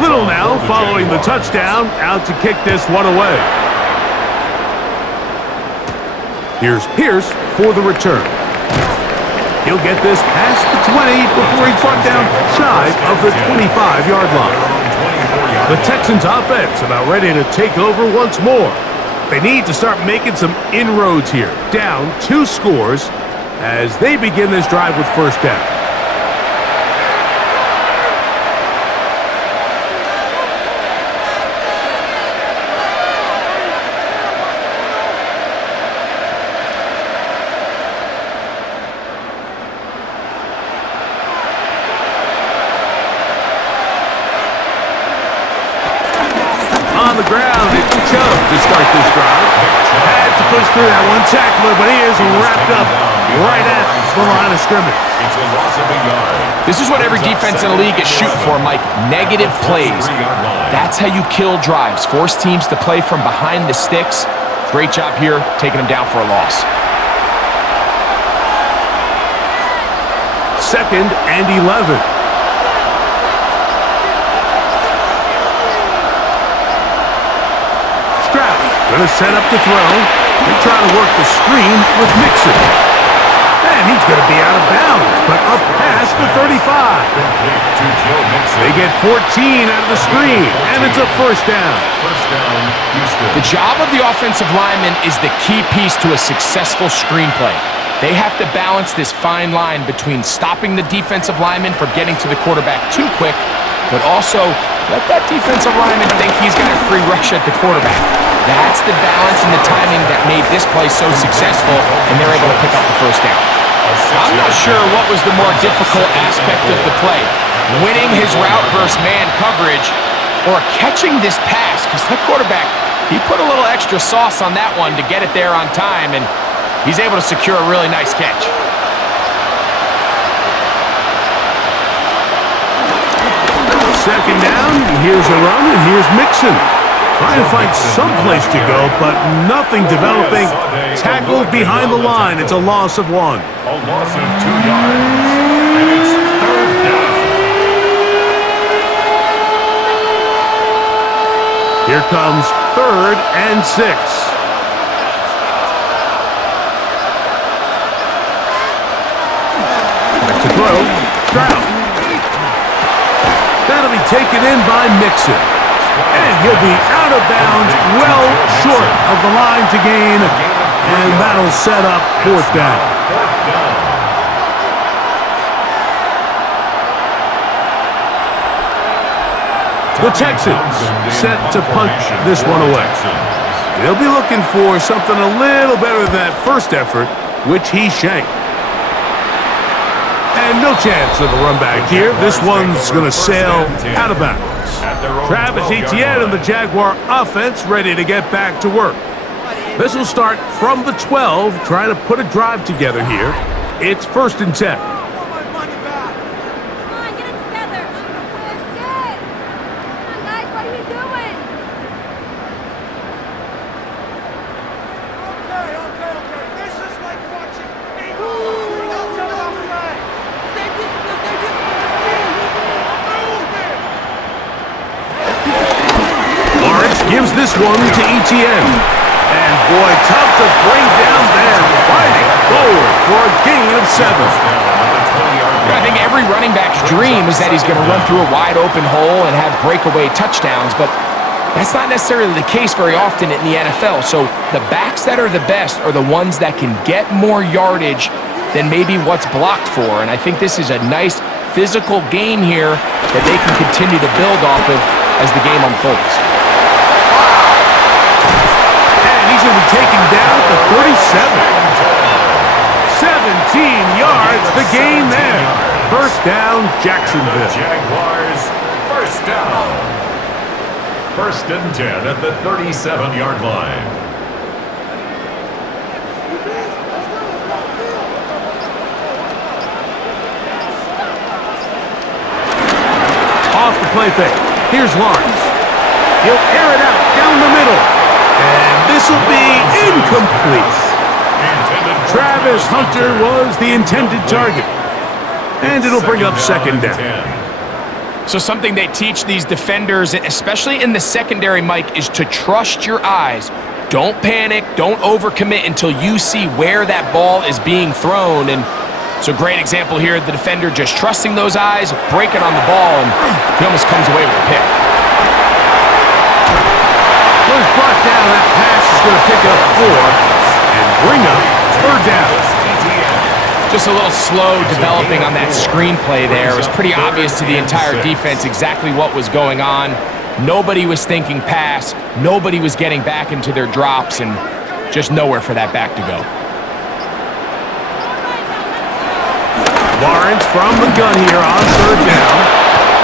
Little now, following the touchdown, out to kick this one away. Here's Pierce for the return. He'll get this past the 20 before he's brought down shy of the 25-yard line. The Texans offense about ready to take over once more. They need to start making some inroads here. Down 2 scores as they begin this drive with first down. On the ground, it's Chubb to start this drive. Had to push through that one tackler, but he is wrapped up right at the line of scrimmage. It's a loss of a yard. This is what every defense in the league is shooting for, Mike. Negative plays. That's how you kill drives. Force teams to play from behind the sticks. Great job here, taking them down for a loss. 2nd and 11. Going to set up the throw. They try to work the screen with Mixon. And he's going to be out of bounds, but up past the 35. They get 14 out of the screen, and it's a first down. First down, Houston. The job of the offensive lineman is the key piece to a successful screenplay. They have to balance this fine line between stopping the defensive lineman from getting to the quarterback too quick but also let that defensive lineman think he's got a free rush at the quarterback. That's the balance and the timing that made this play so successful, and they're able to pick up the first down. I'm not sure what was the more difficult aspect of the play, winning his route versus man coverage or catching this pass, because the quarterback, he put a little extra sauce on that one to get it there on time, and he's able to secure a really nice catch. Second down, here's a run, and here's Mixon. Trying to find some place to go, but nothing developing. Tackled behind the line. It's a loss of 1. A loss of 2 yards. And it's third down. Here comes 3rd and 6. Back to throw. Stroud. That'll be taken in by Mixon. And he'll be out of bounds, well short of the line to gain. And that'll set up 4th down. The Texans set to punt this one away. They'll be looking for something a little better than that first effort, which he shanked. And no chance of a run back here. This one's going to sail out of bounds. Travis Etienne and the Jaguar offense ready to get back to work. This will start from the 12, trying to put a drive together here. It's 1st and 10. Gives this one to Etienne. And boy, tough to bring down there. Fighting forward for a gain of 7. I think every running back's dream is that he's going to run through a wide open hole and have breakaway touchdowns, but that's not necessarily the case very often in the NFL. So the backs that are the best are the ones that can get more yardage than maybe what's blocked for. And I think this is a nice physical game here that they can continue to build off of as the game unfolds. He's going to be taken down at the 37. 17 yards, the gain there. 1st down, Jacksonville. Jaguars, 1st down. 1st and 10 at the 37-yard line. Off the play fake. Here's Lawrence. He'll air it out down the middle. And this will be incomplete. Travis Hunter was the intended target. And it'll bring up 2nd down. So something they teach these defenders, especially in the secondary, Mike, is to trust your eyes. Don't panic. Don't overcommit until you see where that ball is being thrown. And it's a great example here. The defender just trusting those eyes, breaking on the ball, and he almost comes away with the pick. Was brought down. That pass is going to pick up 4 and bring up 3rd down. Just a little slow developing on that screenplay there. It was pretty obvious to the entire defense exactly what was going on. Nobody was thinking pass. Nobody was getting back into their drops, and just nowhere for that back to go. Lawrence from the gun here on 3rd down.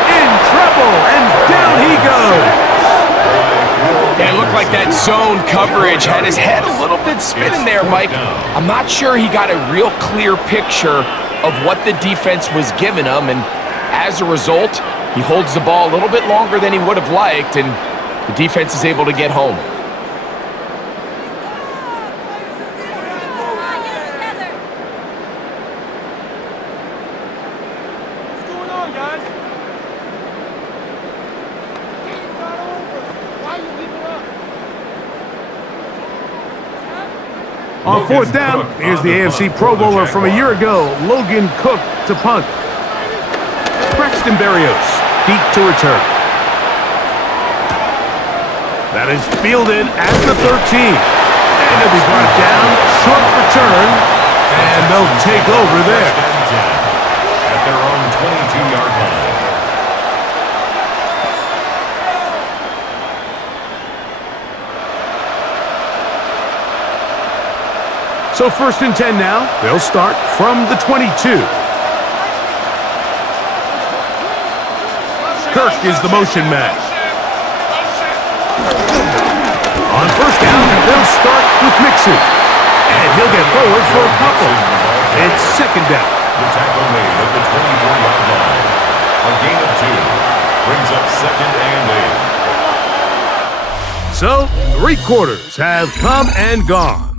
In trouble, and down he goes. Yeah, it looked like that zone coverage had his head a little bit spinning there, Mike. I'm not sure he got a real clear picture of what the defense was giving him, and as a result, he holds the ball a little bit longer than he would have liked, and the defense is able to get home. On 4th down, here's the AFC Pro Bowler from a year ago, Logan Cook to punt. Braxton Berrios, deep to return. That is fielded at the 13. And it'll be brought down, short return, and they'll take over there. At their own 22-yard line. So 1st and 10 now. They'll start from the 22. Kirk is the motion man. On 1st down, they'll start with Mixon. And he'll get forward for a couple. It's 2nd down. The tackle made at the 24-yard line. A gain of 2 brings up 2nd and 8. So, 3 quarters have come and gone.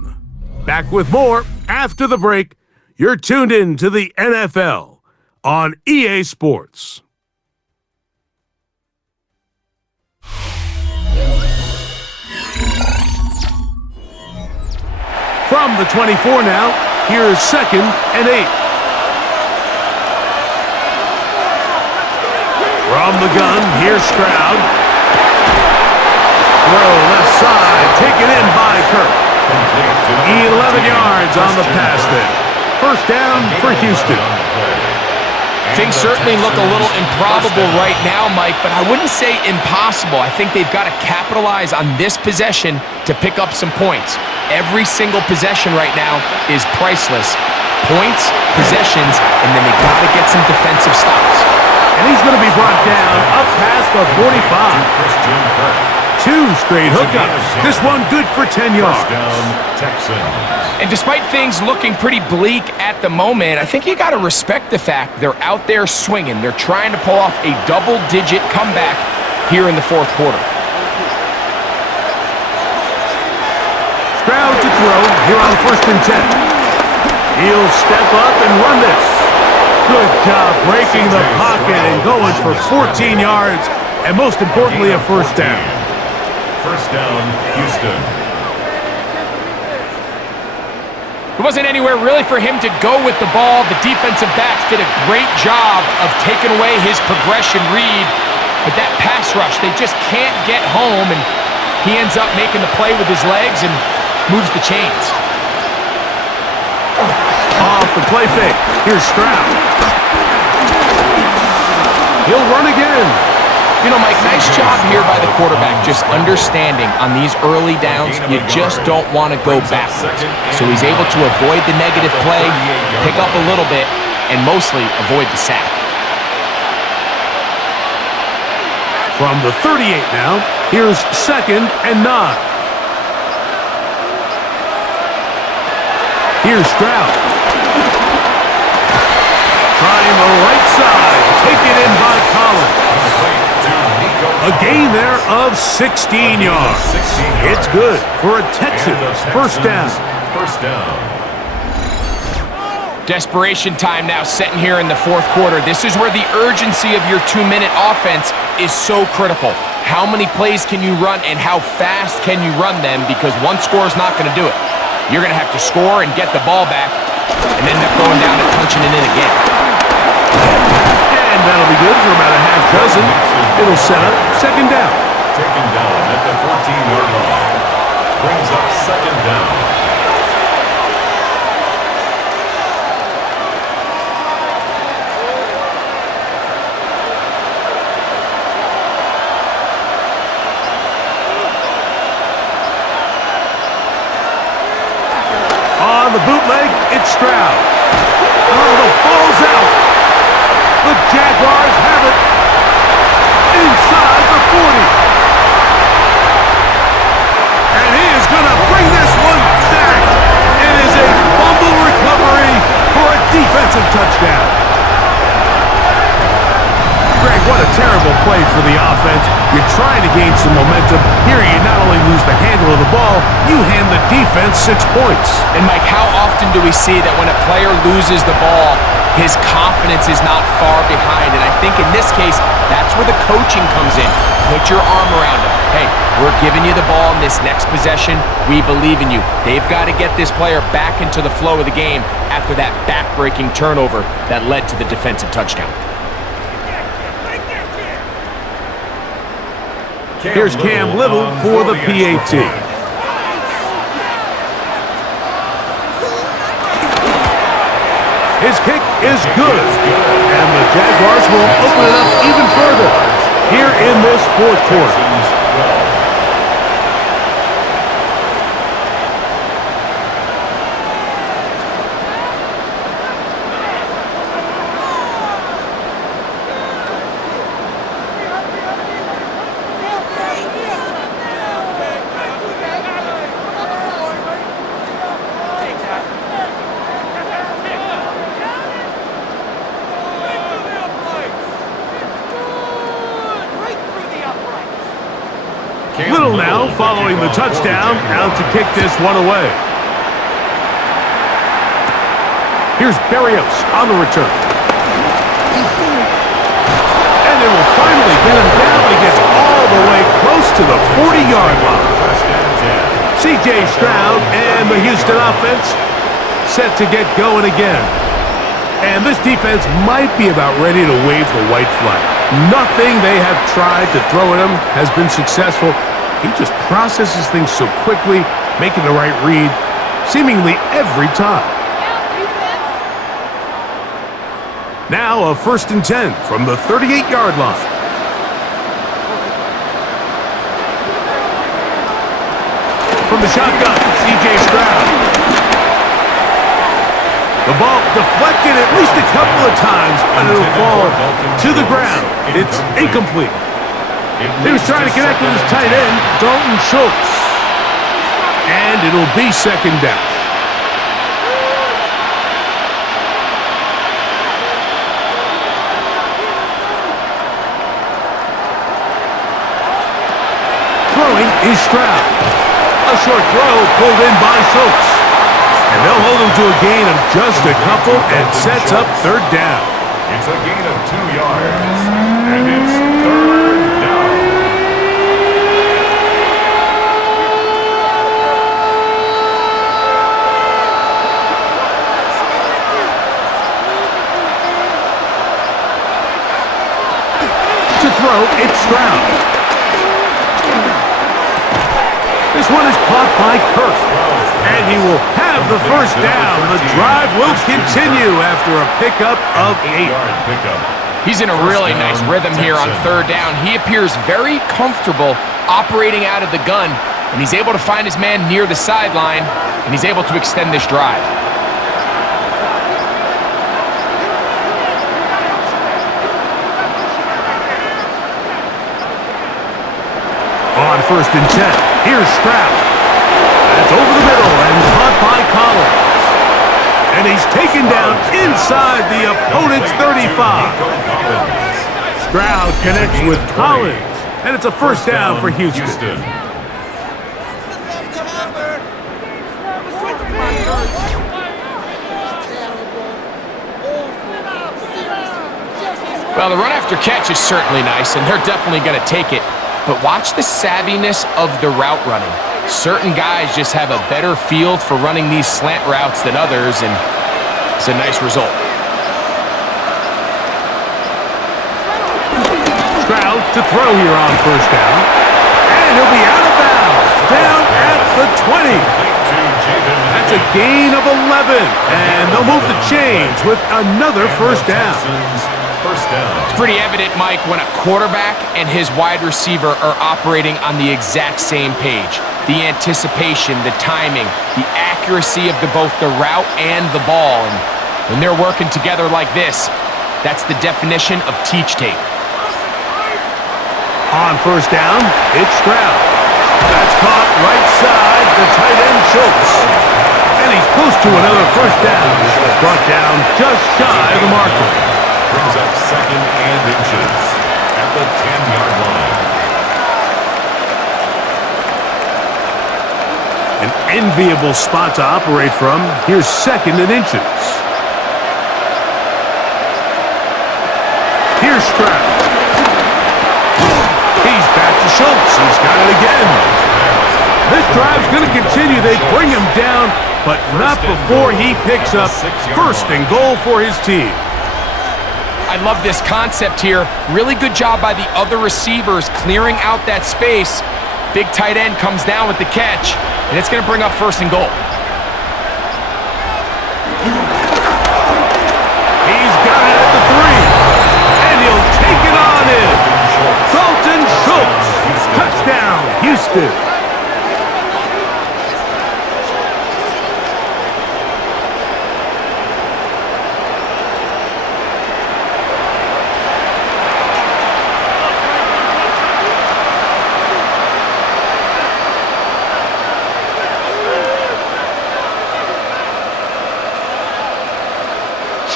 Back with more after the break. You're tuned in to the NFL on EA Sports. From the 24 now, here's 2nd and 8. From the gun, here's Stroud. Throw left side, taken in by Kirk. 11 yards on the pass there. 1st down for Houston. Things certainly look a little improbable right now, Mike, but I wouldn't say impossible. I think they've got to capitalize on this possession to pick up some points. Every single possession right now is priceless. Points, possessions, and then they got to get some defensive stops. And he's going to be brought down up past the 45. 2 straight hookups. This one good for 10 yards. Texans. And despite things looking pretty bleak at the moment, I think you got to respect the fact they're out there swinging. They're trying to pull off a double-digit comeback here in the 4th quarter. Stroud to throw here on 1st and 10. He'll step up and run this. Good job breaking the pocket and going for 14 yards, and most importantly, a 1st down. 1st down, Houston. It wasn't anywhere really for him to go with the ball. The defensive backs did a great job of taking away his progression read. But that pass rush, they just can't get home, and he ends up making the play with his legs and moves the chains. Off the play fake. Here's Stroud. He'll run again. You know, Mike, nice job here by the quarterback, just understanding on these early downs, you just don't want to go backwards. So he's able to avoid the negative play, pick up a little bit, and mostly avoid the sack. From the 38 now, here's 2nd and 9. Here's Stroud. Trying the right side, taken in by Collins. A gain there of 16 yards. It's good for a Texans 1st down. 1st down. Desperation time now setting here in the 4th quarter. This is where the urgency of your 2-minute offense is so critical. How many plays can you run and how fast can you run them? Because one score is not going to do it. You're going to have to score and get the ball back and end up going down and punching it in again. And that'll be good for about a half dozen. It'll set up 2nd down. Taken down at the 14-yard line. Brings up 2nd down. On the bootleg, it's Stroud. Oh, the ball's out. The Jaguars have it inside the 40. And he is going to bring this one back. It is a fumble recovery for a defensive touchdown. Greg, what a terrible play for the offense. You're trying to gain some momentum. Here you not only lose the handle of the ball, you hand the defense 6 points. And Mike, how often do we see that when a player loses the ball, his confidence is not far behind? And I think in this case, that's where the coaching comes in. Put your arm around him. Hey, we're giving you the ball in this next possession. We believe in you. They've got to get this player back into the flow of the game after that back-breaking turnover that led to the defensive touchdown. Here's Cam Little for the PAT. His kick is good. And the Jaguars will open it up even further here in this 4th quarter. Little now following the touchdown, out to kick this one away. Here's Berrios on the return. And they will finally get him down. He gets all the way close to the 40-yard line. C.J. Stroud and the Houston offense set to get going again. And this defense might be about ready to wave the white flag. Nothing they have tried to throw at him has been successful. He just processes things so quickly, making the right read seemingly every time. Now a 1st and 10 from the 38-yard line. From the shotgun, C.J. Stroud. The ball deflected at least a couple of times, but it'll fall to the ground. It's incomplete. He was trying to connect with his tight end, Dalton Schultz. And it'll be 2nd down. Throwing is Stroud. A short throw pulled in by Schultz. And they'll hold him to a gain of just a couple and sets up 3rd down. It's a gain of 2 yards. And it's 3rd down. To throw, it's Stroud. This one is caught by Kirk. And he will have the 1st down. The drive will continue after a pickup of 8. He's in a really nice rhythm here on 3rd down. He appears very comfortable operating out of the gun, and he's able to find his man near the sideline, and he's able to extend this drive. On 1st and 10, here's Stroud. That's over the middle and caught by Collins. And he's taken down inside the opponent's 35. Stroud connects with Collins. And it's a 1st down for Houston. Well, the run after catch is certainly nice, and they're definitely going to take it. But watch the savviness of the route running. Certain guys just have a better feel for running these slant routes than others, and it's a nice result. Stroud to throw here on 1st down. And he'll be out of bounds. Down at the 20. That's a gain of 11. And they'll move the chains with another 1st down. It's pretty evident, Mike, when a quarterback and his wide receiver are operating on the exact same page. The anticipation, the timing, the accuracy of both the route and the ball. And when they're working together like this, that's the definition of teach tape. On 1st down, it's Stroud. That's caught right side, the tight end Schultz. And he's close to another 1st down. Brought down just shy of the marker. Brings up 2nd and inches at the 10-yard line. An enviable spot to operate from. Here's 2nd and inches. Here's Stroud. He's back to Schultz. He's got it again. This drive's going to continue. They bring him down, but not before he picks up 1st and goal for his team. I love this concept here. Really good job by the other receivers clearing out that space. Big tight end comes down with the catch, and it's going to bring up 1st and goal. He's got it at the 3, and he'll take it on in. Dalton Schultz, touchdown, Houston.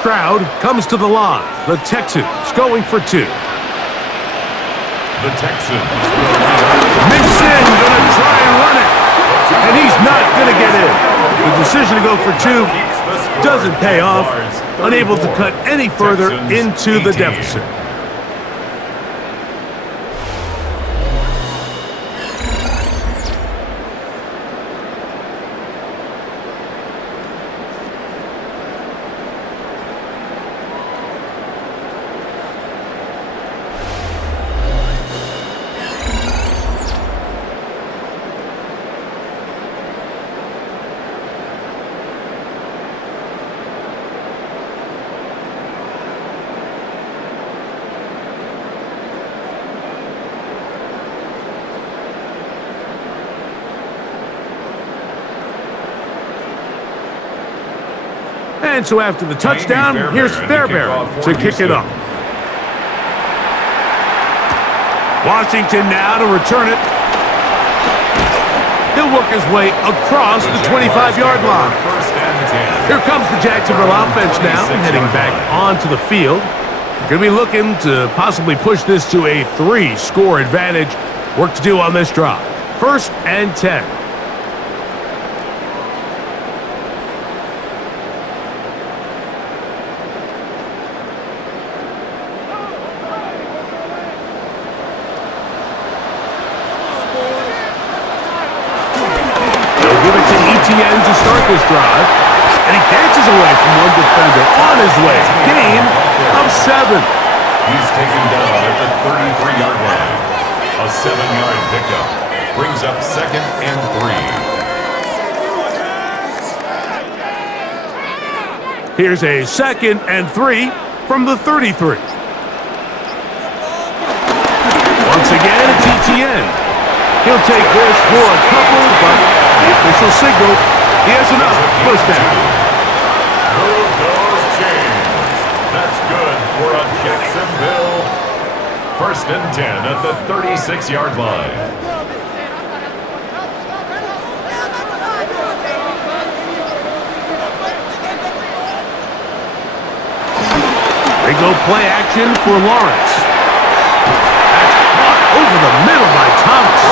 Stroud comes to the line. The Texans going for 2. The Texans. Mixon gonna try and run it. And he's not gonna get in. The decision to go for two doesn't pay off. Unable to cut any further into the deficit. And so after the touchdown, here's Fairbairn to kick it off. Washington now to return it. He'll work his way across the 25-yard line. Here comes the Jacksonville offense now, heading back onto the field. Going to be looking to possibly push this to a 3-score advantage. Work to do on this drive. 1st and 10. To start this drive, and he dances away from one defender on his way. Gain of 7. He's taken down at the 33-yard line. A 7-yard pickup brings up 2nd and 3. Here's a 2nd and 3 from the 33. Once again, it's ETN. He'll take this for a couple, but the official signal, he has enough. 1st down. Move those chains. That's good for a Jacksonville 1st and 10 at the 36-yard line. They go play action for Lawrence. That's caught over the middle by Thomas.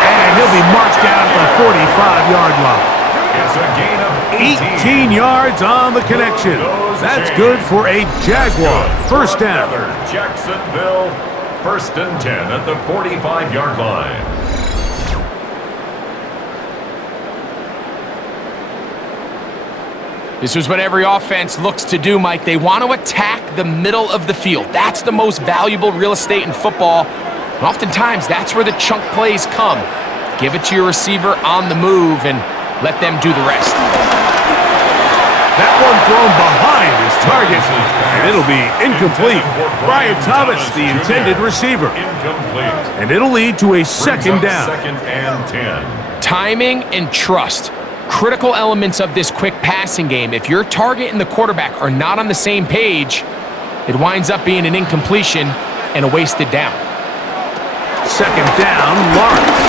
And he'll be marched down at the 45-yard line. It's a gain of 18 yards on the connection. That's good for a Jaguar 1st down. Jacksonville 1st and 10 at the 45-yard line. This is what every offense looks to do, Mike. They want to attack the middle of the field. That's the most valuable real estate in football. And oftentimes, that's where the chunk plays come. Give it to your receiver on the move and let them do the rest. That one thrown behind his target, and it'll be incomplete. Brian Thomas, the intended receiver. Incomplete. And it'll lead to a 2nd down. 2nd and 10. Timing and trust. Critical elements of this quick passing game. If your target and the quarterback are not on the same page, it winds up being an incompletion and a wasted down. 2nd down, Lawrence.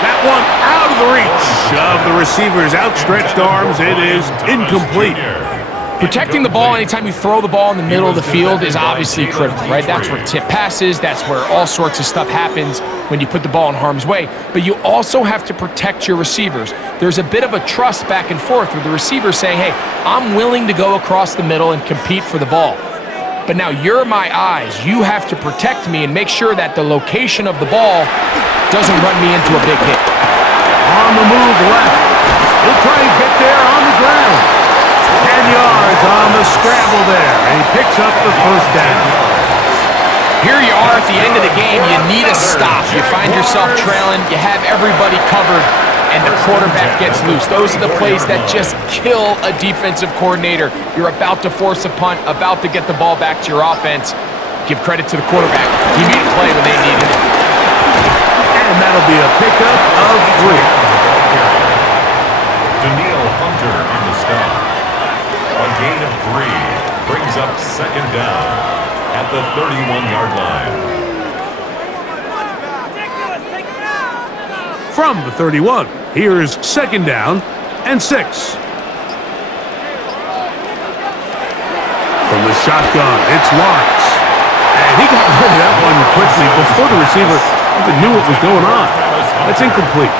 That one out of the reach of the receiver's outstretched arms. It is incomplete. Protecting the ball anytime you throw the ball in the middle of the field is obviously critical, right? That's where tip passes, that's where all sorts of stuff happens when you put the ball in harm's way. But you also have to protect your receivers. There's a bit of a trust back and forth where the receiver's saying, hey, I'm willing to go across the middle and compete for the ball. But now you're my eyes. You have to protect me and make sure that the location of the ball doesn't run me into a big hit. On the move left. He'll try and get there on the ground. 10 yards on the scramble there, and he picks up the 1st down. Here you are at the end of the game. You need a stop. You find yourself trailing. You have everybody covered, and the quarterback gets loose. Those are the plays that just kill a defensive coordinator. You're about to force a punt, about to get the ball back to your offense. Give credit to the quarterback. He made a play when they needed it. And that'll be a pickup of 3. Daniil Hunter on the stop. A gain of 3 brings up 2nd down at the 31-yard line. From the 31, here's 2nd down and 6. From the shotgun, it's Lawrence. And he got rid of that one quickly before the receiver even knew what was going on. That's incomplete.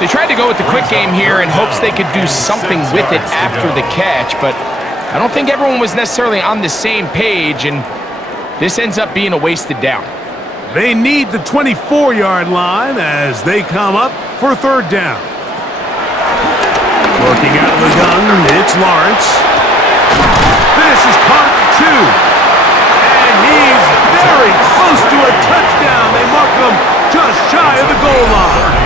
They tried to go with the quick game here in hopes they could do something with it after the catch, but I don't think everyone was necessarily on the same page, and this ends up being a wasted down. They need the 24-yard line as they come up for third down. Working out of the gun, it's Lawrence. This is caught at 2. And he's very close to a touchdown. They mark him just shy of the goal line.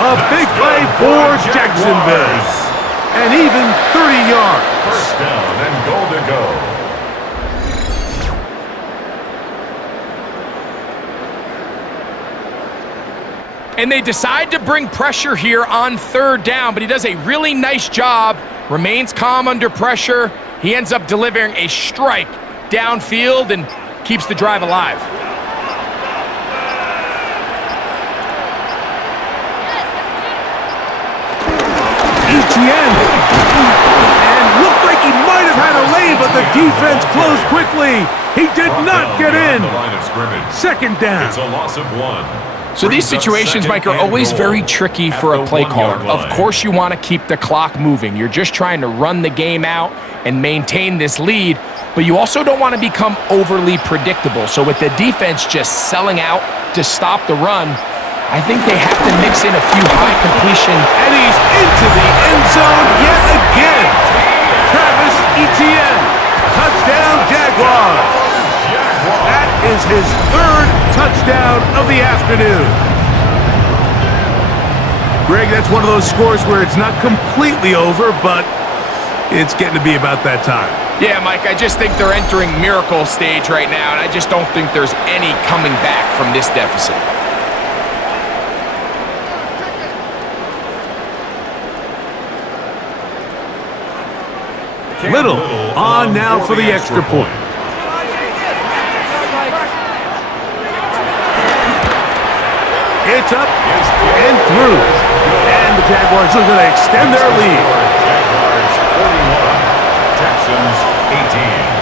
A big play for Jacksonville. And even 30 yards. First down and goal to go. And they decide to bring pressure here on third down, but he does a really nice job, remains calm under pressure. He ends up delivering a strike downfield and keeps the drive alive. Etienne. And looked like he might have had a lane, but the defense closed quickly. He did not get in. Second down. It's a loss of 1. So these situations, Mike, are always very tricky for a play caller. Of course you want to keep the clock moving. You're just trying to run the game out and maintain this lead, but you also don't want to become overly predictable. So with the defense just selling out to stop the run, I think they have to mix in a few high completion. And he's into the end zone yet again. Travis Etienne. Touchdown, Jaguars. That is his third touchdown of the afternoon. Greg, that's one of those scores where it's not completely over, but it's getting to be about that time. Yeah, Mike, I just think they're entering miracle stage right now, and I just don't think there's any coming back from this deficit. Little on now for the extra point. It's up and through. And the Jaguars are going to extend their lead. Jaguars 41, Texans 18.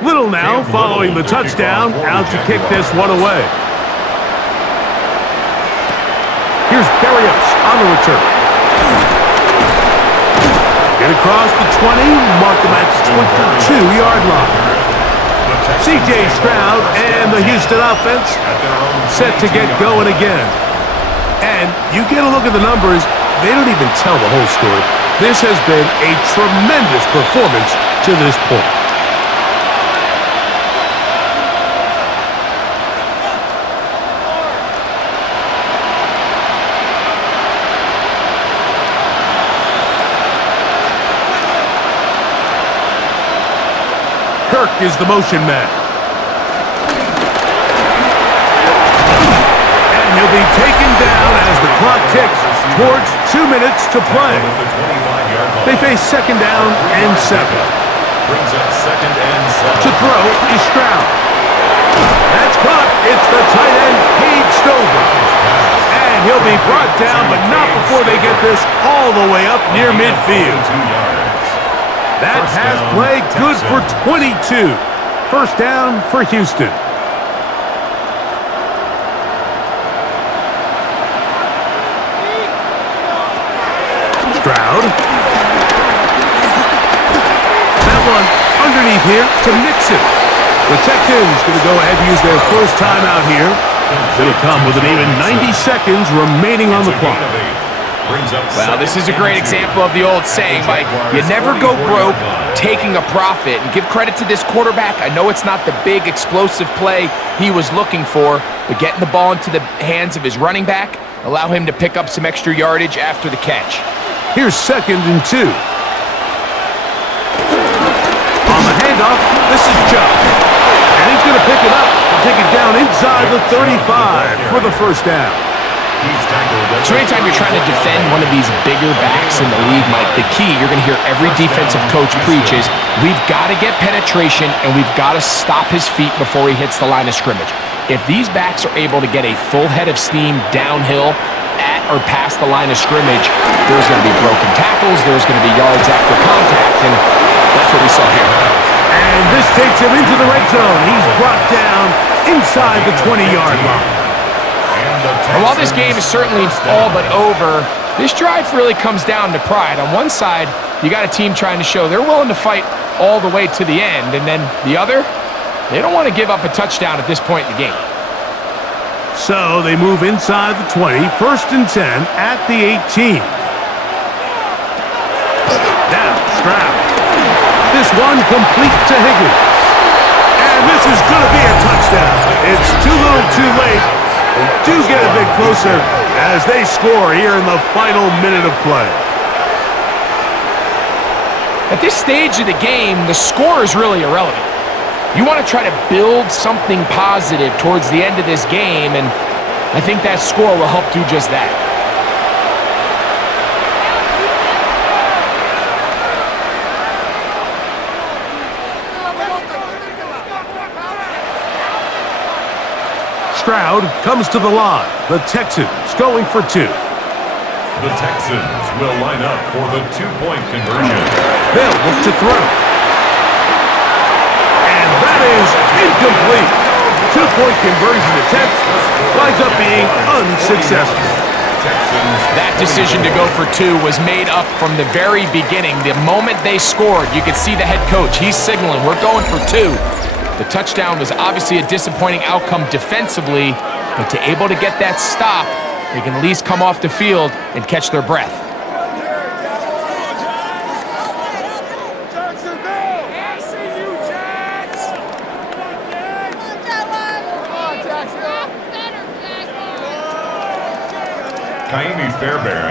Little now following the touchdown, out to kick this one away. Here's Berrios on the return. Get across the 20, mark him at the 22-yard line. C.J. Stroud and the Houston offense set to get going again. And you get a look at the numbers, they don't even tell the whole story. This has been a tremendous performance to this point. Kirk is the motion man. And he'll be taken down as the clock ticks towards 2 minutes to play. They face second down and 7. Brings up second and 7. To throw is Stroud. That's caught. It's the tight end, Cade Stover. And he'll be brought down, but not before they get this all the way up near midfield. That has played good for 22. First down for Houston. Stroud. That one underneath here to Mixon. The Texans going to go ahead and use their first timeout here. It'll come with an even 90 seconds remaining on the clock. Well, this is a great example of the old saying, Mike, you never go broke taking a profit. And give credit to this quarterback. I know it's not the big explosive play he was looking for, but getting the ball into the hands of his running back, allow him to pick up some extra yardage after the catch. Here's second and 2. On the handoff, this is Chubb. And he's going to pick it up they'll take it down inside the 35 for the first down. So anytime you're trying to defend one of these bigger backs in the league, Mike, the key you're going to hear every defensive coach preach is we've got to get penetration and we've got to stop his feet before he hits the line of scrimmage. If these backs are able to get a full head of steam downhill at or past the line of scrimmage, there's going to be broken tackles, there's going to be yards after contact, and that's what we saw here. And this takes him into the red zone. He's brought down inside the 20-yard line. And while this game is certainly all but over, this drive really comes down to pride. On one side, you got a team trying to show they're willing to fight all the way to the end, and then the other, they don't want to give up a touchdown at this point in the game. So they move inside the 20, 1st and 10 at the 18. Now Stroud. This one complete to Higgins. And this is going to be a touchdown. It's too little too late. They do get a bit closer as they score here in the final minute of play. At this stage of the game, the score is really irrelevant. You want to try to build something positive towards the end of this game, and I think that score will help do just that. Stroud comes to the line. The Texans going for 2. The Texans will line up for the 2-point conversion. They'll look to throw. And that is incomplete. 2-point conversion attempt winds up being unsuccessful. That decision to go for 2 was made up from the very beginning. The moment they scored, you could see the head coach. He's signaling, we're going for 2. The touchdown was obviously a disappointing outcome defensively, but to able to get that stop, they can at least come off the field and catch their breath.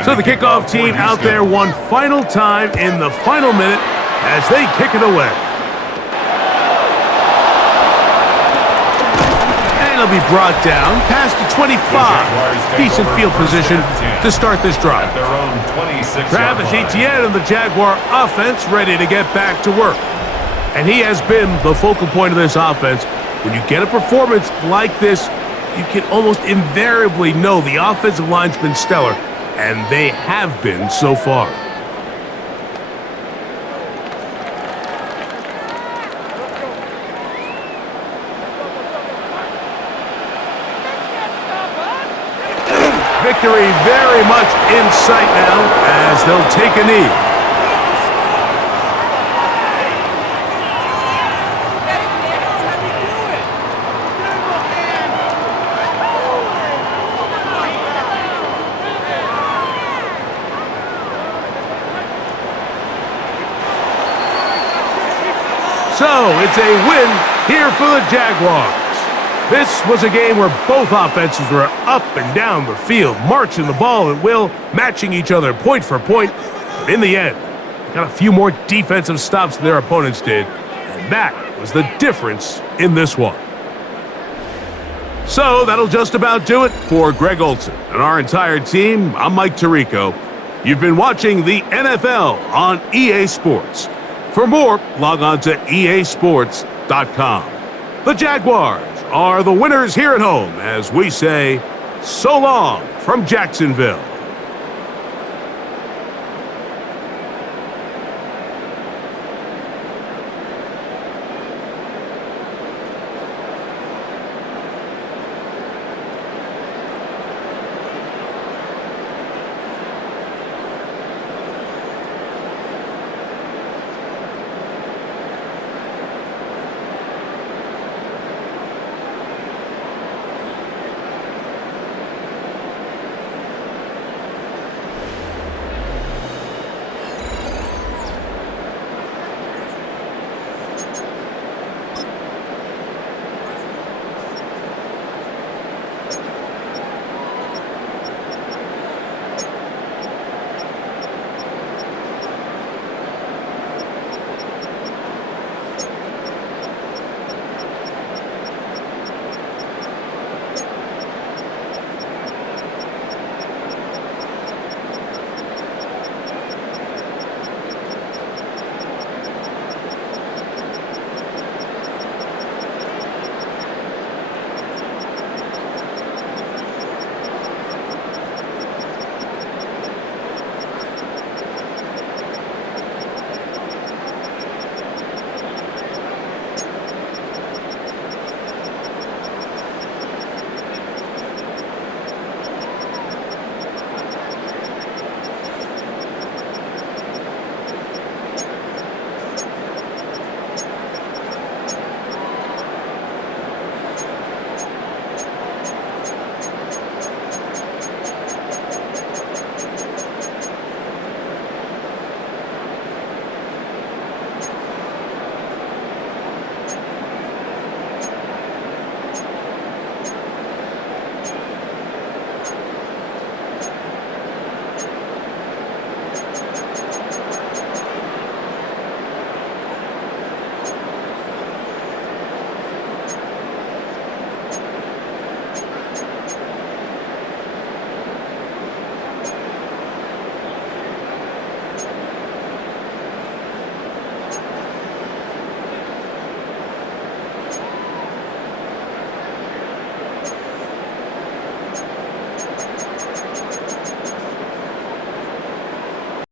So the kickoff team out there one final time in the final minute as they kick it away. And it'll be brought down past the 25. Decent field position to start this drive. Travis Etienne and the Jaguar offense ready to get back to work. And he has been the focal point of this offense. When you get a performance like this, you can almost invariably know the offensive line's been stellar, and they have been so far. Victory very much in sight now as they'll take a knee. So it's a win here for the Jaguars. This was a game where both offenses were up and down the field, marching the ball at will, matching each other point for point. But in the end, they got a few more defensive stops than their opponents did, and that was the difference in this one. So that'll just about do it for Greg Olson and our entire team. I'm Mike Tirico. You've been watching the NFL on EA Sports. For more, log on to easports.com. The Jaguars are the winners here at home as we say, so long from Jacksonville.